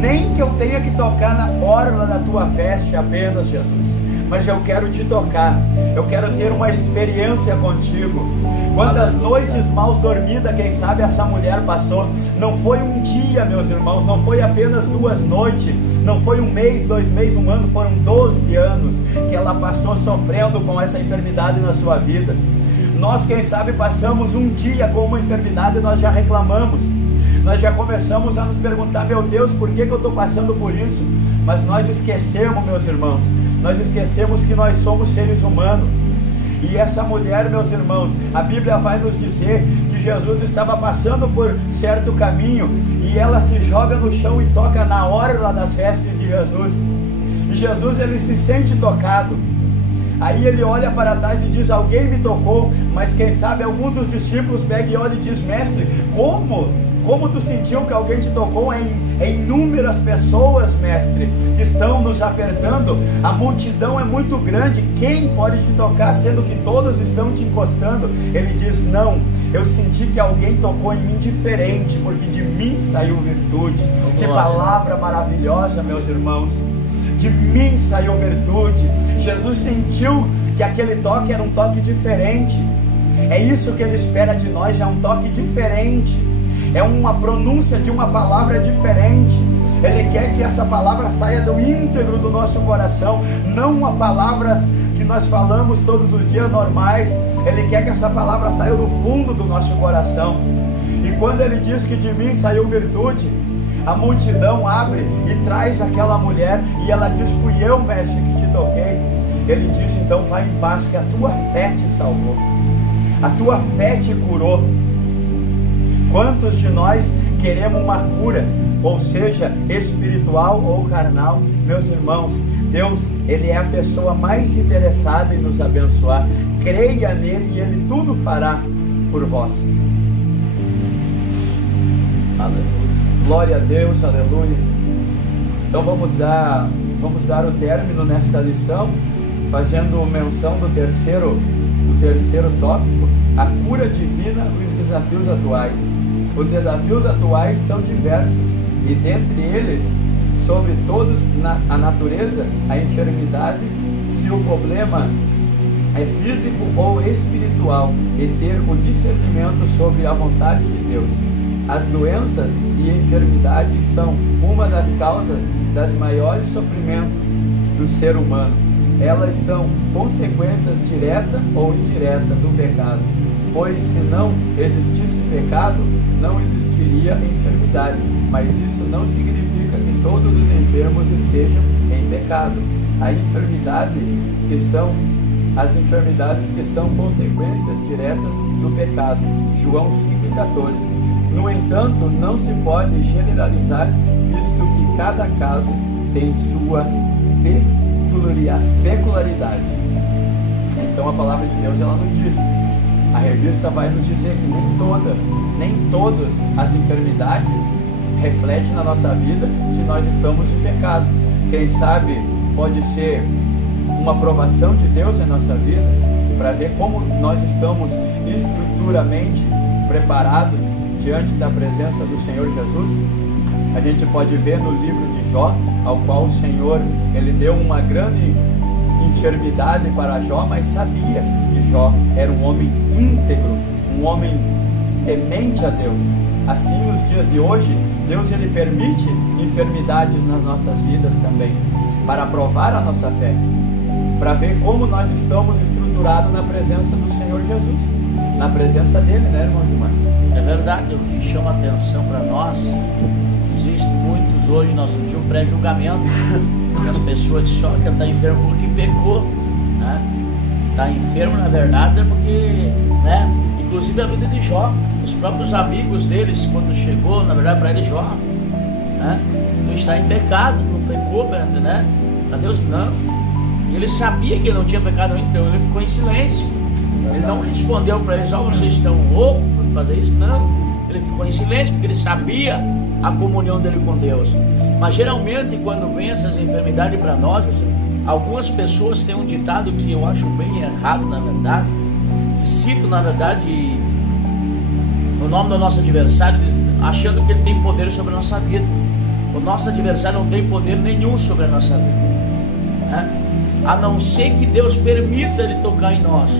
nem que eu tenha que tocar na orla da tua veste apenas, Jesus, mas eu quero te tocar, eu quero ter uma experiência contigo. Quantas noites mal dormidas, quem sabe essa mulher passou. Não foi um dia, meus irmãos, não foi apenas 2 noites, não foi 1 mês, 2 meses, 1 ano, foram 12 anos que ela passou sofrendo com essa enfermidade na sua vida. Nós, quem sabe, passamos um dia com uma enfermidade e nós já reclamamos, nós já começamos a nos perguntar: meu Deus, por que eu estou passando por isso? Mas nós esquecemos, meus irmãos, nós esquecemos que nós somos seres humanos. E essa mulher, meus irmãos, a Bíblia vai nos dizer que Jesus estava passando por certo caminho e ela se joga no chão e toca na orla das vestes de Jesus. E Jesus, ele se sente tocado. Aí ele olha para trás e diz: alguém me tocou. Mas quem sabe algum dos discípulos pega e olha e diz: mestre, como tu sentiu que alguém te tocou? Em inúmeras pessoas, mestre, que estão nos apertando. A multidão é muito grande, quem pode te tocar, sendo que todos estão te encostando? Ele diz: não, eu senti que alguém tocou em mim diferente, porque de mim saiu virtude. Que palavra maravilhosa, meus irmãos. De mim saiu virtude. Jesus sentiu que aquele toque era um toque diferente. É isso que Ele espera de nós, é um toque diferente, é uma pronúncia de uma palavra diferente. Ele quer que essa palavra saia do íntegro do nosso coração, não uma palavra que nós falamos todos os dias normais. Ele quer que essa palavra saia do fundo do nosso coração. E quando ele diz que de mim saiu virtude, a multidão abre e traz aquela mulher, e ela diz: fui eu, mestre, que te toquei. Ele diz: então vai em paz, que a tua fé te salvou, a tua fé te curou. Quantos de nós queremos uma cura, ou seja, espiritual ou carnal? Meus irmãos, Deus, Ele é a pessoa mais interessada em nos abençoar. Creia nele e Ele tudo fará por vós. Aleluia. Glória a Deus, aleluia. Então vamos dar o término nesta lição, fazendo menção do terceiro tópico, a cura divina e os desafios atuais. Os desafios atuais são diversos, e dentre eles, sobre todos, a natureza, a enfermidade, se o problema é físico ou espiritual, e ter o discernimento sobre a vontade de Deus. As doenças e enfermidades são uma das causas das maiores sofrimentos do ser humano. Elas são consequências direta ou indireta do pecado, pois se não existisse pecado, não existiria enfermidade, mas isso não significa que todos os enfermos estejam em pecado. A enfermidade as enfermidades que são consequências diretas do pecado. João 5,14. No entanto, não se pode generalizar, visto que cada caso tem sua peculiaridade. Então a palavra de Deus, ela nos diz, a revista vai nos dizer que nem todas as enfermidades refletem na nossa vida se nós estamos em pecado. Quem sabe pode ser uma aprovação de Deus em nossa vida, para ver como nós estamos estruturalmente preparados diante da presença do Senhor Jesus. A gente pode ver no livro de Jó, ao qual o Senhor, Ele deu uma grande enfermidade para Jó, mas sabia que Jó era um homem íntegro, um homem temente a Deus. Assim, nos dias de hoje, Deus, Ele permite enfermidades nas nossas vidas também, para provar a nossa fé, para ver como nós estamos estruturados na presença do Senhor Jesus, na presença dele, né, irmão Gilmar? É verdade, o que chama atenção para nós, existe muitos hoje, nós sentimos um pré-julgamento, as pessoas dizem que está enfermo porque pecou, né? Está enfermo, na verdade, é porque, né? Inclusive a vida de Jó, os próprios amigos deles, quando chegou, na verdade, para ele, Jó, né? Tu está em pecado, não pecou, né? Para Deus, não. E ele sabia que ele não tinha pecado, então ele ficou em silêncio. Ele não respondeu para eles: ó, vocês estão loucos por fazer isso? Não. Ele ficou em silêncio porque ele sabia a comunhão dele com Deus. Mas geralmente, quando vem essas enfermidades para nós, algumas pessoas têm um ditado que eu acho bem errado, na verdade, que cito, na verdade, o nome do nosso adversário, achando que ele tem poder sobre a nossa vida. O nosso adversário não tem poder nenhum sobre a nossa vida, né? A não ser que Deus permita ele tocar em nós,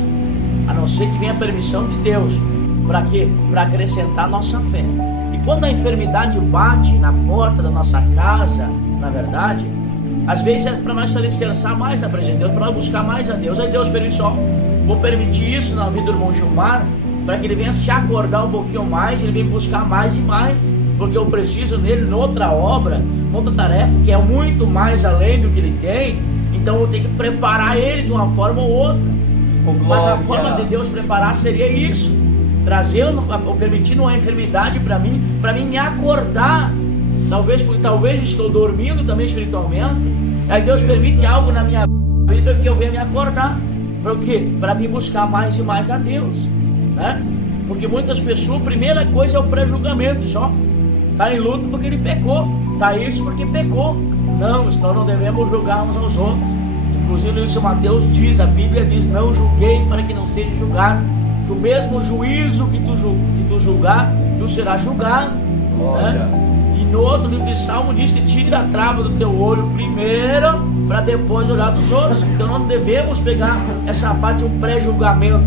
a não ser que venha a permissão de Deus. Para quê? Para acrescentar a nossa fé. E quando a enfermidade bate na porta da nossa casa, na verdade, às vezes é para nós se alicerçar mais na presença de Deus, para nós buscar mais a Deus. Aí Deus permite, só vou permitir isso na vida do irmão Gilmar, para que ele venha se acordar um pouquinho mais, ele venha buscar mais e mais, porque eu preciso nele, noutra obra, noutra tarefa, que é muito mais além do que ele tem. Então eu tenho que preparar ele de uma forma ou outra. Mas a forma de Deus preparar seria isso, trazendo, ou permitindo uma enfermidade para mim me acordar. Talvez estou dormindo também espiritualmente. Aí Deus permite algo na minha vida que eu venha me acordar. Para o quê? Para me buscar mais e mais a Deus, né? Porque muitas pessoas, a primeira coisa é o pré-julgamento. Só está em luto porque ele pecou, está isso porque pecou. Não, senão não devemos julgar uns aos outros. Inclusive isso Mateus diz, a Bíblia diz: não julguei para que não seja julgado. Que o mesmo juízo que tu julgar, tu serás julgado, né? E no outro livro de Salmo diz: tira a trava do teu olho primeiro, para depois olhar dos outros. Então não devemos pegar essa parte de um pré-julgamento.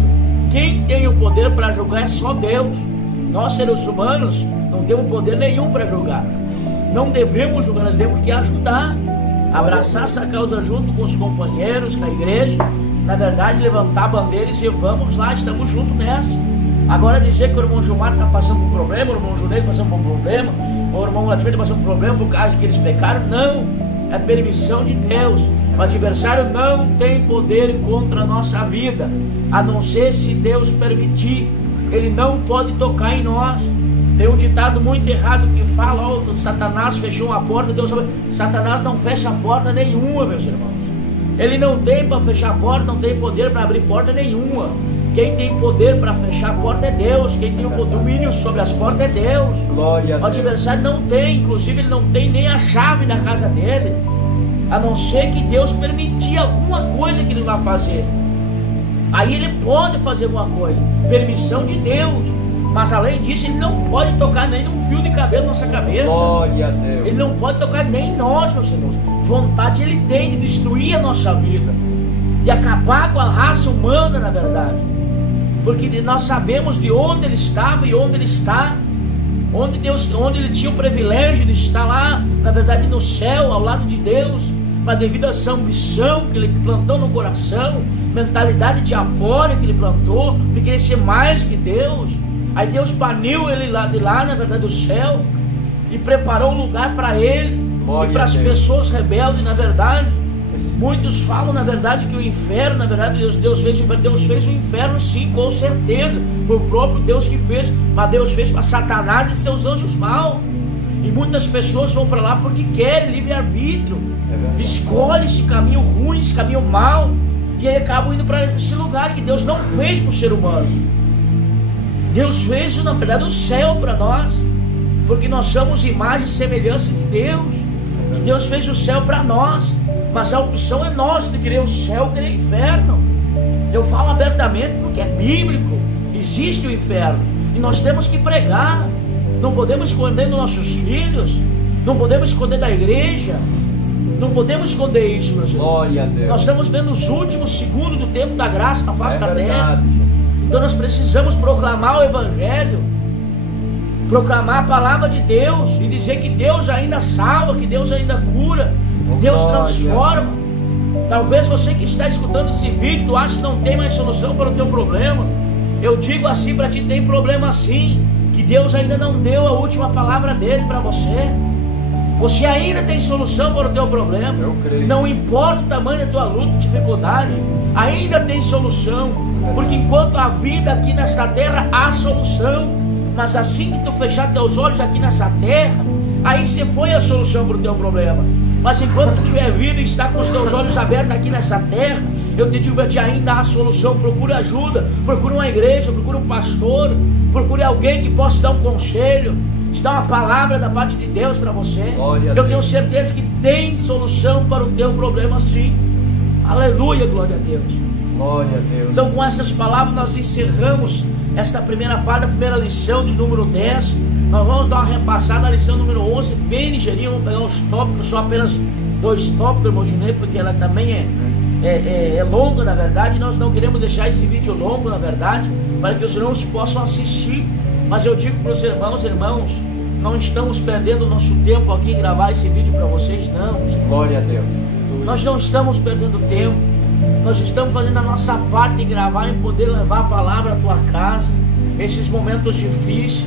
Quem tem o poder para julgar é só Deus. Nós, seres humanos, não temos poder nenhum para julgar. Não devemos julgar, nós devemos que ajudar, abraçar essa causa junto com os companheiros, com a igreja, na verdade, levantar a bandeira e dizer, vamos lá, estamos juntos nessa. Agora dizer que o irmão Gilmar está passando por problema, o irmão Juneiro está passando por problema, o irmão Vladimir está passando por problema por causa que eles pecaram, não, é permissão de Deus. O adversário não tem poder contra a nossa vida, a não ser se Deus permitir. Ele não pode tocar em nós. Tem um ditado muito errado que fala, ó, Satanás fechou uma porta, Deus sabe. Satanás não fecha porta nenhuma, meus irmãos. Ele não tem para fechar a porta, não tem poder para abrir porta nenhuma. Quem tem poder para fechar a porta é Deus. Quem tem o domínio sobre as portas é Deus. Glória a Deus. O adversário não tem, inclusive ele não tem nem a chave da casa dele, a não ser que Deus permitir alguma coisa que ele vai fazer. Aí ele pode fazer alguma coisa, permissão de Deus. Mas além disso, ele não pode tocar nem um fio de cabelo na nossa cabeça. Glória a Deus. Ele não pode tocar nem nós, meus irmãos. Vontade ele tem de destruir a nossa vida, de acabar com a raça humana, na verdade. Porque nós sabemos de onde ele estava e onde ele está. Onde ele tinha o privilégio de estar lá, na verdade no céu, ao lado de Deus. Mas devido a essa ambição que ele plantou no coração, mentalidade diabólica que ele plantou, de querer ser mais que Deus, aí Deus baniu ele lá de lá, na verdade do céu, e preparou um lugar para ele. Glória e para as pessoas rebeldes, na verdade. Muitos falam, na verdade, que o inferno, na verdade, Deus fez o inferno. Deus fez o inferno, sim, com certeza. Foi o próprio Deus que fez. Mas Deus fez para Satanás e seus anjos maus. E muitas pessoas vão para lá porque querem livre-arbítrio. Escolhem esse caminho ruim, esse caminho mau. E aí acabam indo para esse lugar que Deus não fez para o ser humano. Deus fez, na verdade, o céu para nós. Porque nós somos imagem e semelhança de Deus. E Deus fez o céu para nós. Mas a opção é nossa de querer o céu, querer o inferno. Eu falo abertamente porque é bíblico. Existe o inferno e nós temos que pregar. Não podemos esconder dos nossos filhos, não podemos esconder da igreja, não podemos esconder isso, meus irmãos. Glória a Deus. Nós estamos vendo os últimos segundos do tempo da graça na face da terra. Então nós precisamos proclamar o evangelho, proclamar a palavra de Deus e dizer que Deus ainda salva, que Deus ainda cura, Deus transforma. Talvez você que está escutando esse vídeo, tu acha que não tem mais solução para o teu problema. Eu digo assim para ti, tem problema sim, que Deus ainda não deu a última palavra dele para você. Você ainda tem solução para o teu problema. Eu creio. Não importa o tamanho da tua luta, dificuldade, ainda tem solução. Porque enquanto há vida aqui nesta terra, há solução. Mas assim que tu fechar teus olhos aqui nessa terra, aí você foi a solução para o teu problema. Mas enquanto tu tiver vida e está com os teus olhos abertos aqui nessa terra, eu te digo para ti, ainda há solução. Procure ajuda, procure uma igreja, procure um pastor, procure alguém que possa te dar um conselho, te dar uma palavra da parte de Deus para você. Eu tenho certeza que tem solução para o teu problema sim. Aleluia, glória a Deus. Glória a Deus. Então com essas palavras nós encerramos esta primeira parte da primeira lição de número 10. Nós vamos dar uma repassada na lição número 11, bem ligeirinho, vamos pegar os tópicos, só apenas 2 tópicos, irmão Junei, porque ela também é longa, na verdade, e nós não queremos deixar esse vídeo longo, na verdade, para que os irmãos possam assistir. Mas eu digo para os irmãos, não estamos perdendo o nosso tempo aqui em gravar esse vídeo para vocês, não. Glória a Deus. Nós não estamos perdendo tempo, nós estamos fazendo a nossa parte em gravar, em poder levar a palavra à tua casa, esses momentos difíceis,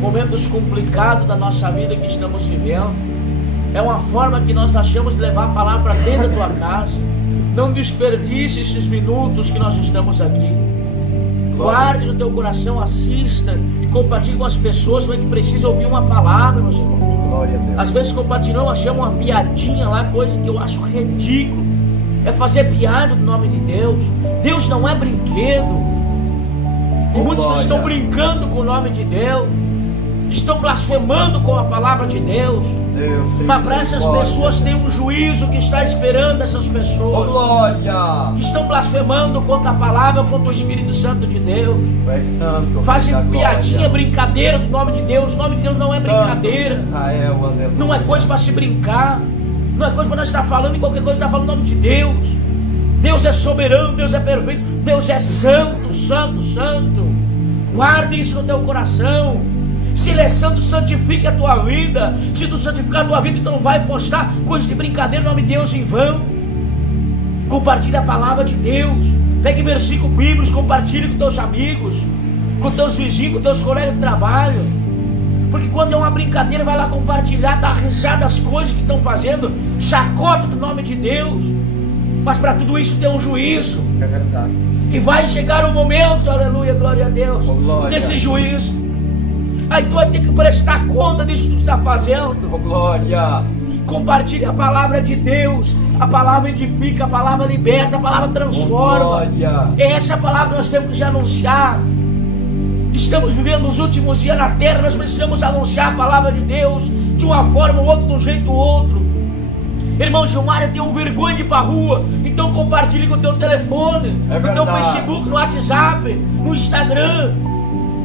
momentos complicados da nossa vida que estamos vivendo. É uma forma que nós achamos de levar a palavra para dentro da tua casa. Não desperdice esses minutos que nós estamos aqui. Guarde no teu coração, assista e compartilhe com as pessoas que precisam ouvir uma palavra, meus irmãos. Glória a Deus. Às vezes compartilhamos, achamos uma piadinha lá, coisa que eu acho ridículo. É fazer piada do nome de Deus. Deus não é brinquedo. E muitos estão brincando com o nome de Deus, estão blasfemando com a palavra de Deus. Mas para essas pessoas tem um juízo que está esperando essas pessoas. Glória. Que estão blasfemando contra a palavra, contra o Espírito Santo de Deus. Fazem piadinha, brincadeira do nome de Deus. O nome de Deus não é brincadeira. Não é coisa para se brincar. Não é coisa para nós estar falando em qualquer coisa, estar falando o nome de Deus. Deus é soberano, Deus é perfeito, Deus é santo, santo, santo. Guarde isso no teu coração. Se Ele é santo, santifique a tua vida. Se tu santificar a tua vida, então não vai postar coisa de brincadeira no nome de Deus em vão. Compartilhe a palavra de Deus. Pegue versículos bíblicos, compartilhe com teus amigos, com teus vizinhos, com teus colegas de trabalho. Porque quando é uma brincadeira, vai lá compartilhar, dar risada das coisas que estão fazendo, chacota do nome de Deus. Mas para tudo isso tem um juízo. É verdade. E vai chegar o momento, aleluia, glória a Deus, desse juízo. Aí tu vai ter que prestar conta disso que tu está fazendo. Oh, glória. Compartilhe a palavra de Deus. A palavra edifica, a palavra liberta, a palavra transforma. Oh, glória. Essa palavra nós temos que anunciar. Estamos vivendo os últimos dias na terra, nós precisamos anunciar a palavra de Deus de uma forma ou outra, de um jeito ou outro. Irmão Gilmar, eu tenho vergonha de ir para a rua, então compartilhe com o teu telefone, no teu Facebook, no WhatsApp, no Instagram.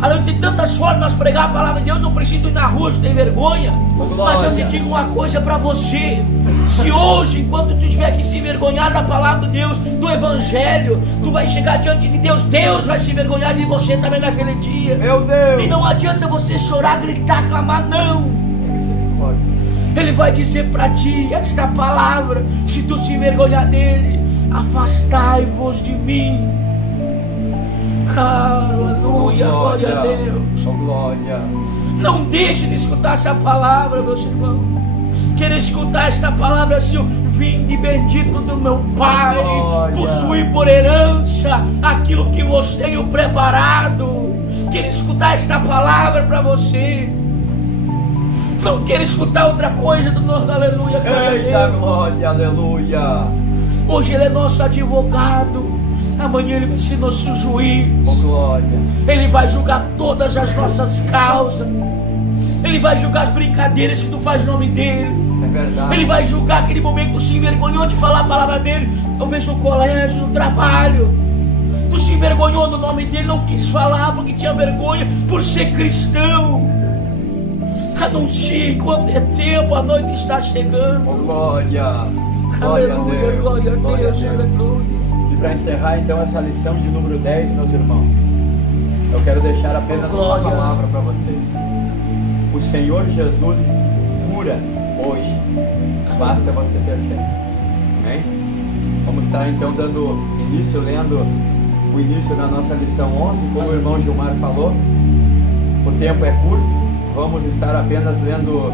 Além de tantas formas de pregar a palavra de Deus, não preciso ir na rua se tem vergonha. Mas eu te digo uma coisa para você: se hoje, enquanto tu estiver aqui se envergonhar da palavra de Deus, do Evangelho, tu vai chegar diante de Deus, Deus vai se envergonhar de você também naquele dia. Meu Deus! E não adianta você chorar, gritar, clamar, não. Ele vai dizer para ti esta palavra: se tu se envergonhar dele, afastai-vos de mim. Aleluia, glória a Deus. Oh, glória. Não deixe de escutar essa palavra, meus irmãos. Querer escutar esta palavra assim: vinde bendito do meu Pai, possui por herança aquilo que vos tenho preparado. Querer escutar esta palavra para você. Não quero escutar outra coisa do nosso aleluia. Eita, glória, aleluia. Hoje Ele é nosso advogado. Amanhã Ele vai ser nosso juiz. Oh, glória. Ele vai julgar todas as nossas causas. Ele vai julgar as brincadeiras que tu faz no nome dEle. É verdade. Ele vai julgar aquele momento que tu se envergonhou de falar a palavra dEle. Talvez no colégio, no trabalho. Tu se envergonhou no nome dEle, não quis falar porque tinha vergonha por ser cristão. Anuncie quando é tempo, a noite está chegando. Oh, glória. Glória Aleluia, a Deus. glória a Glória Deus, aleluia. E para encerrar então essa lição de número 10, meus irmãos, eu quero deixar apenas uma palavra para vocês. O Senhor Jesus cura hoje. Basta você ter fé. Amém? Vamos estar então dando início, lendo o início da nossa lição 11, como o irmão Gilmar falou. O tempo é curto. Vamos estar apenas lendo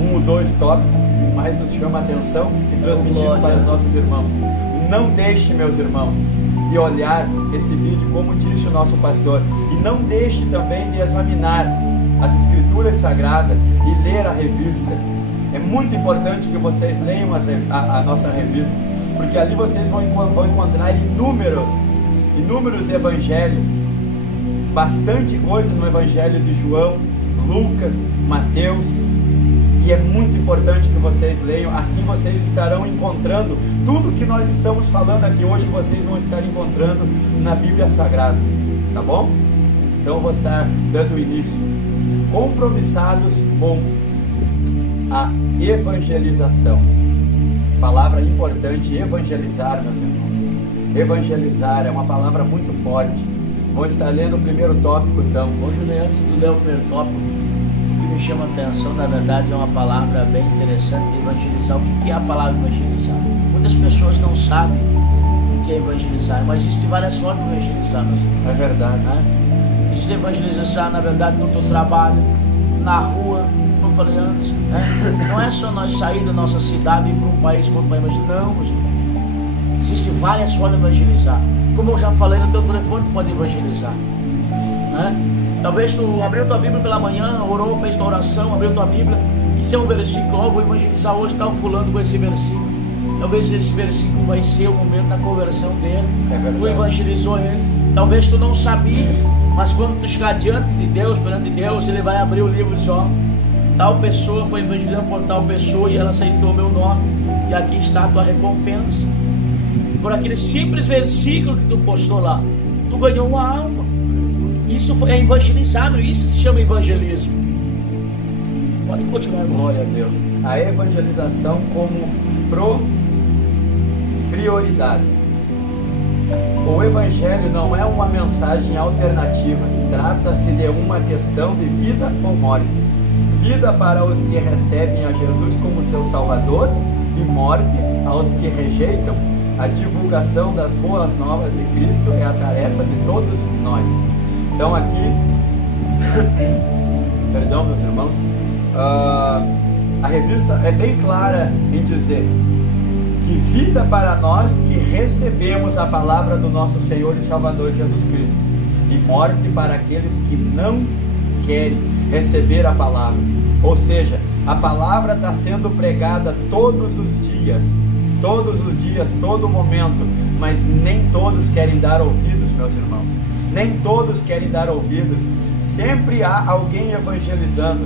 um ou dois tópicos que mais nos chama a atenção e transmitindo para os nossos irmãos. Não deixe, meus irmãos, de olhar esse vídeo, como disse o nosso pastor, e não deixe também de examinar as Escrituras Sagradas e ler a revista. É muito importante que vocês leiam a nossa revista, porque ali vocês vão encontrar inúmeros evangelhos, bastante coisas no Evangelho de João, Lucas, Mateus, e é muito importante que vocês leiam. Assim vocês estarão encontrando tudo que nós estamos falando aqui hoje, vocês vão estar encontrando na Bíblia Sagrada, tá bom? Então eu vou estar dando início. Compromissados com a evangelização. Palavra importante, evangelizar, meus irmãos. Evangelizar é uma palavra muito forte. Vou estar lendo o primeiro tópico então. Hoje, antes de ler o primeiro tópico, o que me chama a atenção, na verdade, é uma palavra bem interessante de evangelizar. O que é a palavra evangelizar? Muitas pessoas não sabem o que é evangelizar, mas existem várias formas de evangelizar, meus irmãos. É verdade, né? Existe evangelizar, na verdade, no teu trabalho, na rua, como eu falei antes, né? Não é só nós sair da nossa cidade e ir para um país, para outro país, mas não, meus irmãos. Existem várias formas de evangelizar. Como eu já falei, no teu telefone tu pode evangelizar, né? Talvez tu abriu tua Bíblia pela manhã, orou, fez tua oração, abriu tua Bíblia, isso é um versículo, ó, vou evangelizar hoje, está fulano com esse versículo. Talvez esse versículo vai ser o momento da conversão dele. Tu evangelizou ele. Talvez tu não sabia, mas quando tu chegar diante de Deus, perante Deus, Ele vai abrir o livro e dizer, ó, tal pessoa foi evangelizada por tal pessoa e ela aceitou o meu nome, e aqui está a tua recompensa. Por aquele simples versículo que tu postou lá, tu ganhou uma alma. Isso é evangelizar, isso se chama evangelismo. Pode continuar, irmão. Glória a Deus. A evangelização como prioridade. O Evangelho não é uma mensagem alternativa. Trata-se de uma questão de vida ou morte. Vida para os que recebem a Jesus como seu Salvador e morte aos que rejeitam A divulgação das boas novas de Cristo é a tarefa de todos nós. Então aqui, perdão meus irmãos, a revista é bem clara em dizer que vida para nós que recebemos a palavra do nosso Senhor e Salvador Jesus Cristo, e morte para aqueles que não querem receber a palavra. Ou seja, a palavra está sendo pregada todos os dias, todo momento, mas nem todos querem dar ouvidos, meus irmãos. Nem todos querem dar ouvidos. Sempre há alguém evangelizando.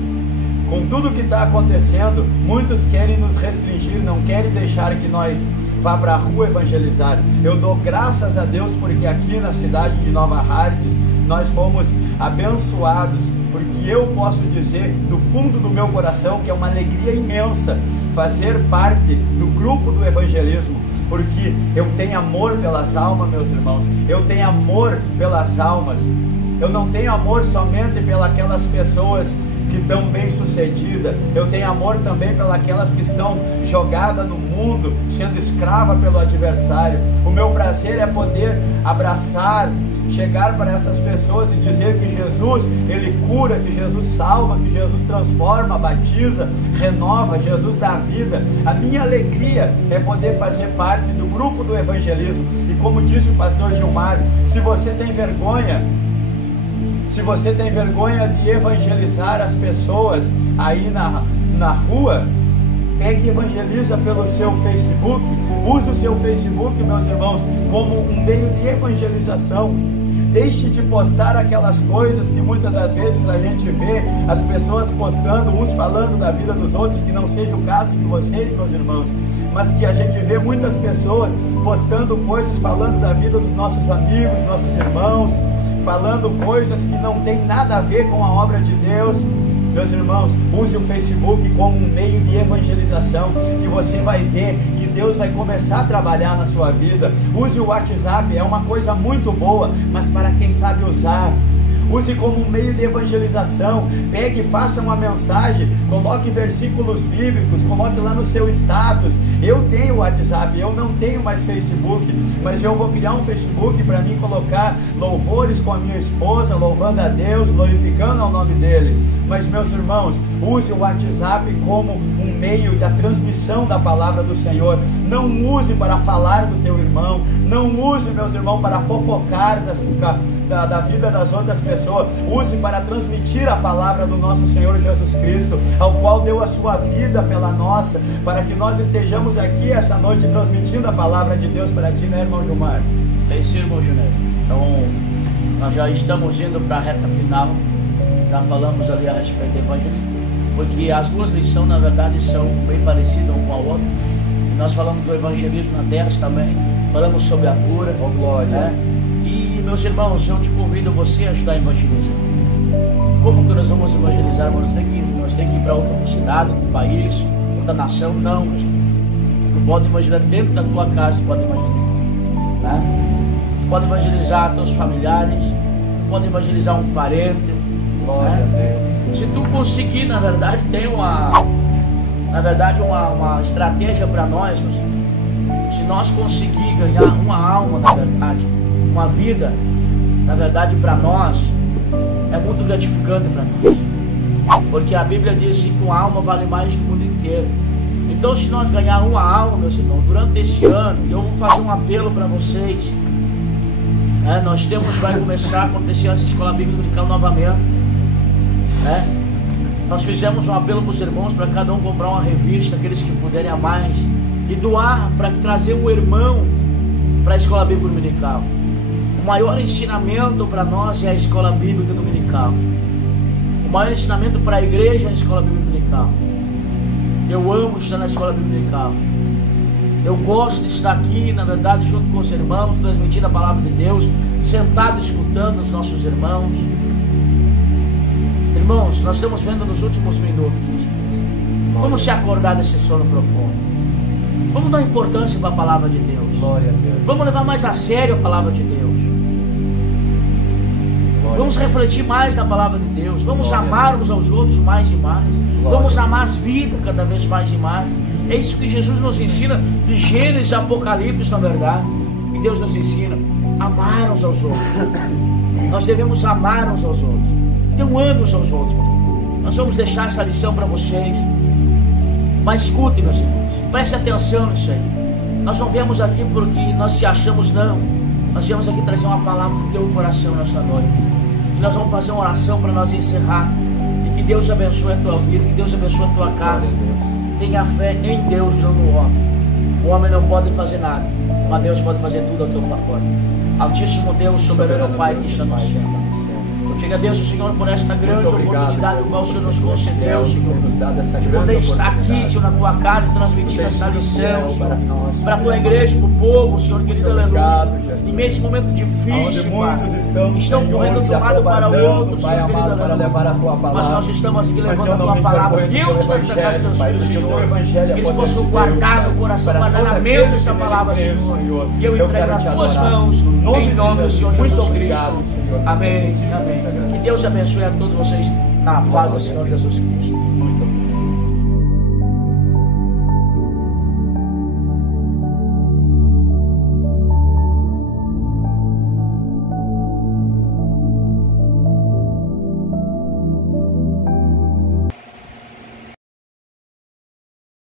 Com tudo que está acontecendo, muitos querem nos restringir, não querem deixar que nós vá para a rua evangelizar. Eu dou graças a Deus porque aqui na cidade de Nova Hartz nós fomos abençoados, porque eu posso dizer do fundo do meu coração que é uma alegria imensa fazer parte do grupo do evangelismo, porque eu tenho amor pelas almas, meus irmãos. Eu tenho amor pelas almas. Eu não tenho amor somente pelas pessoas que estão bem sucedidas. Eu tenho amor também pelas que estão jogadas no mundo, sendo escrava pelo adversário. O meu prazer é poder abraçar, chegar para essas pessoas e dizer que Jesus, Ele cura, que Jesus salva, que Jesus transforma, batiza, renova, Jesus dá vida. A minha alegria é poder fazer parte do grupo do evangelismo. E como disse o pastor Gilmar, se você tem vergonha de evangelizar as pessoas aí na rua, pegue e evangeliza pelo seu Facebook. Use o seu Facebook, meus irmãos, como um meio de evangelização. Deixe de postar aquelas coisas que muitas das vezes a gente vê as pessoas postando, uns falando da vida dos outros, que não seja o caso de vocês, meus irmãos, mas que a gente vê muitas pessoas postando coisas, falando da vida dos nossos amigos, nossos irmãos, falando coisas que não tem nada a ver com a obra de Deus. Meus irmãos, use o Facebook como um meio de evangelização, que você vai ver que Deus vai começar a trabalhar na sua vida. Use o WhatsApp, é uma coisa muito boa, mas para quem sabe usar. Use como um meio de evangelização. Pegue e faça uma mensagem, coloque versículos bíblicos, coloque lá no seu status. Eu tenho WhatsApp, eu não tenho mais Facebook, mas eu vou criar um Facebook para mim colocar louvores com a minha esposa, louvando a Deus, glorificando ao nome dele. Mas meus irmãos, use o WhatsApp como um meio da transmissão da palavra do Senhor. Não use para falar do teu irmão, não use, meus irmãos, para fofocar da vida das outras pessoas. Use para transmitir a palavra do nosso Senhor Jesus Cristo, ao qual deu a sua vida pela nossa, para que nós estejamos aqui essa noite transmitindo a palavra de Deus para ti, né, irmão Gilmar? É isso, irmão Junério. Então, nós já estamos indo para a reta final. Já falamos ali a respeito do evangelismo, porque as duas lições, na verdade, são bem parecidas uma com a outra. Nós falamos do evangelismo na terra também, falamos sobre a cura. Oh, glória. Né? E, meus irmãos, eu te convido você a ajudar a evangelizar. Como que nós vamos evangelizar? Nós temos que ir para outra cidade, outro país, outra nação? Não, meus irmãos. Tu pode evangelizar dentro da tua casa, tu pode evangelizar. Né? Tu pode evangelizar teus familiares, tu pode evangelizar um parente. Glória a Deus. Se tu conseguir, na verdade, tem uma estratégia para nós, meus irmãos. Se nós conseguir ganhar uma alma, na verdade, uma vida, na verdade, para nós, é muito gratificante para nós. Porque a Bíblia diz que uma alma vale mais que o mundo inteiro. Então, se nós ganhar uma alma, meus irmãos, durante esse ano, eu vou fazer um apelo para vocês. Vai começar a acontecer essa escola bíblica dominical novamente. Nós fizemos um apelo para os irmãos para cada um comprar uma revista, aqueles que puderem a mais, e doar para trazer um irmão para a escola bíblica dominical. O maior ensinamento para nós é a escola bíblica dominical. O maior ensinamento para a igreja é a escola bíblica dominical. Eu amo estar na escola bíblica dominical. Eu gosto de estar aqui, na verdade, junto com os irmãos, transmitindo a palavra de Deus, sentado escutando os nossos irmãos. Irmãos, nós estamos vendo nos últimos minutos. Vamos se acordar desse sono profundo. Vamos dar importância para a palavra de Deus. Glória a Deus. Vamos levar mais a sério a palavra de Deus. Vamos refletir mais na palavra de Deus. Vamos amar uns aos outros mais e mais. Vamos amar as vidas cada vez mais e mais. É isso que Jesus nos ensina de Gênesis a Apocalipse, na verdade. E Deus nos ensina a amar uns aos outros. Nós devemos amar uns aos outros. Então ame uns aos outros. Nós vamos deixar essa lição para vocês. Mas escutem, meus irmãos, preste atenção nisso aí. Nós não viemos aqui porque nós se achamos, não. Nós viemos aqui trazer uma palavra do teu coração nessa noite. E nós vamos fazer uma oração para nós encerrar. E que Deus abençoe a tua vida, que Deus abençoe a tua casa. Tenha fé em Deus, não no homem. O homem não pode fazer nada, mas Deus pode fazer tudo ao teu favor. Altíssimo Deus, soberano Pai que está no céu, eu te agradeço, Senhor, por esta grande oportunidade que o Senhor nos concedeu, Senhor, de poder estar aqui, Senhor, na tua casa, transmitindo essa lição, Senhor, para a tua igreja, para o povo, Senhor querido, aleluia. Em meio a esse momento difícil, Pai, estão correndo de um lado para o outro, Senhor querido, aleluia. Mas nós estamos aqui levando a tua palavra dentro desta casa do Senhor, que eles possam guardar no coração, guardar na mente esta palavra, Senhor. E eu entrego nas tuas mãos, em nome do Senhor Jesus Cristo. Amém. Amém. Que Deus abençoe a todos vocês na paz do Senhor Jesus Cristo. Muito obrigado.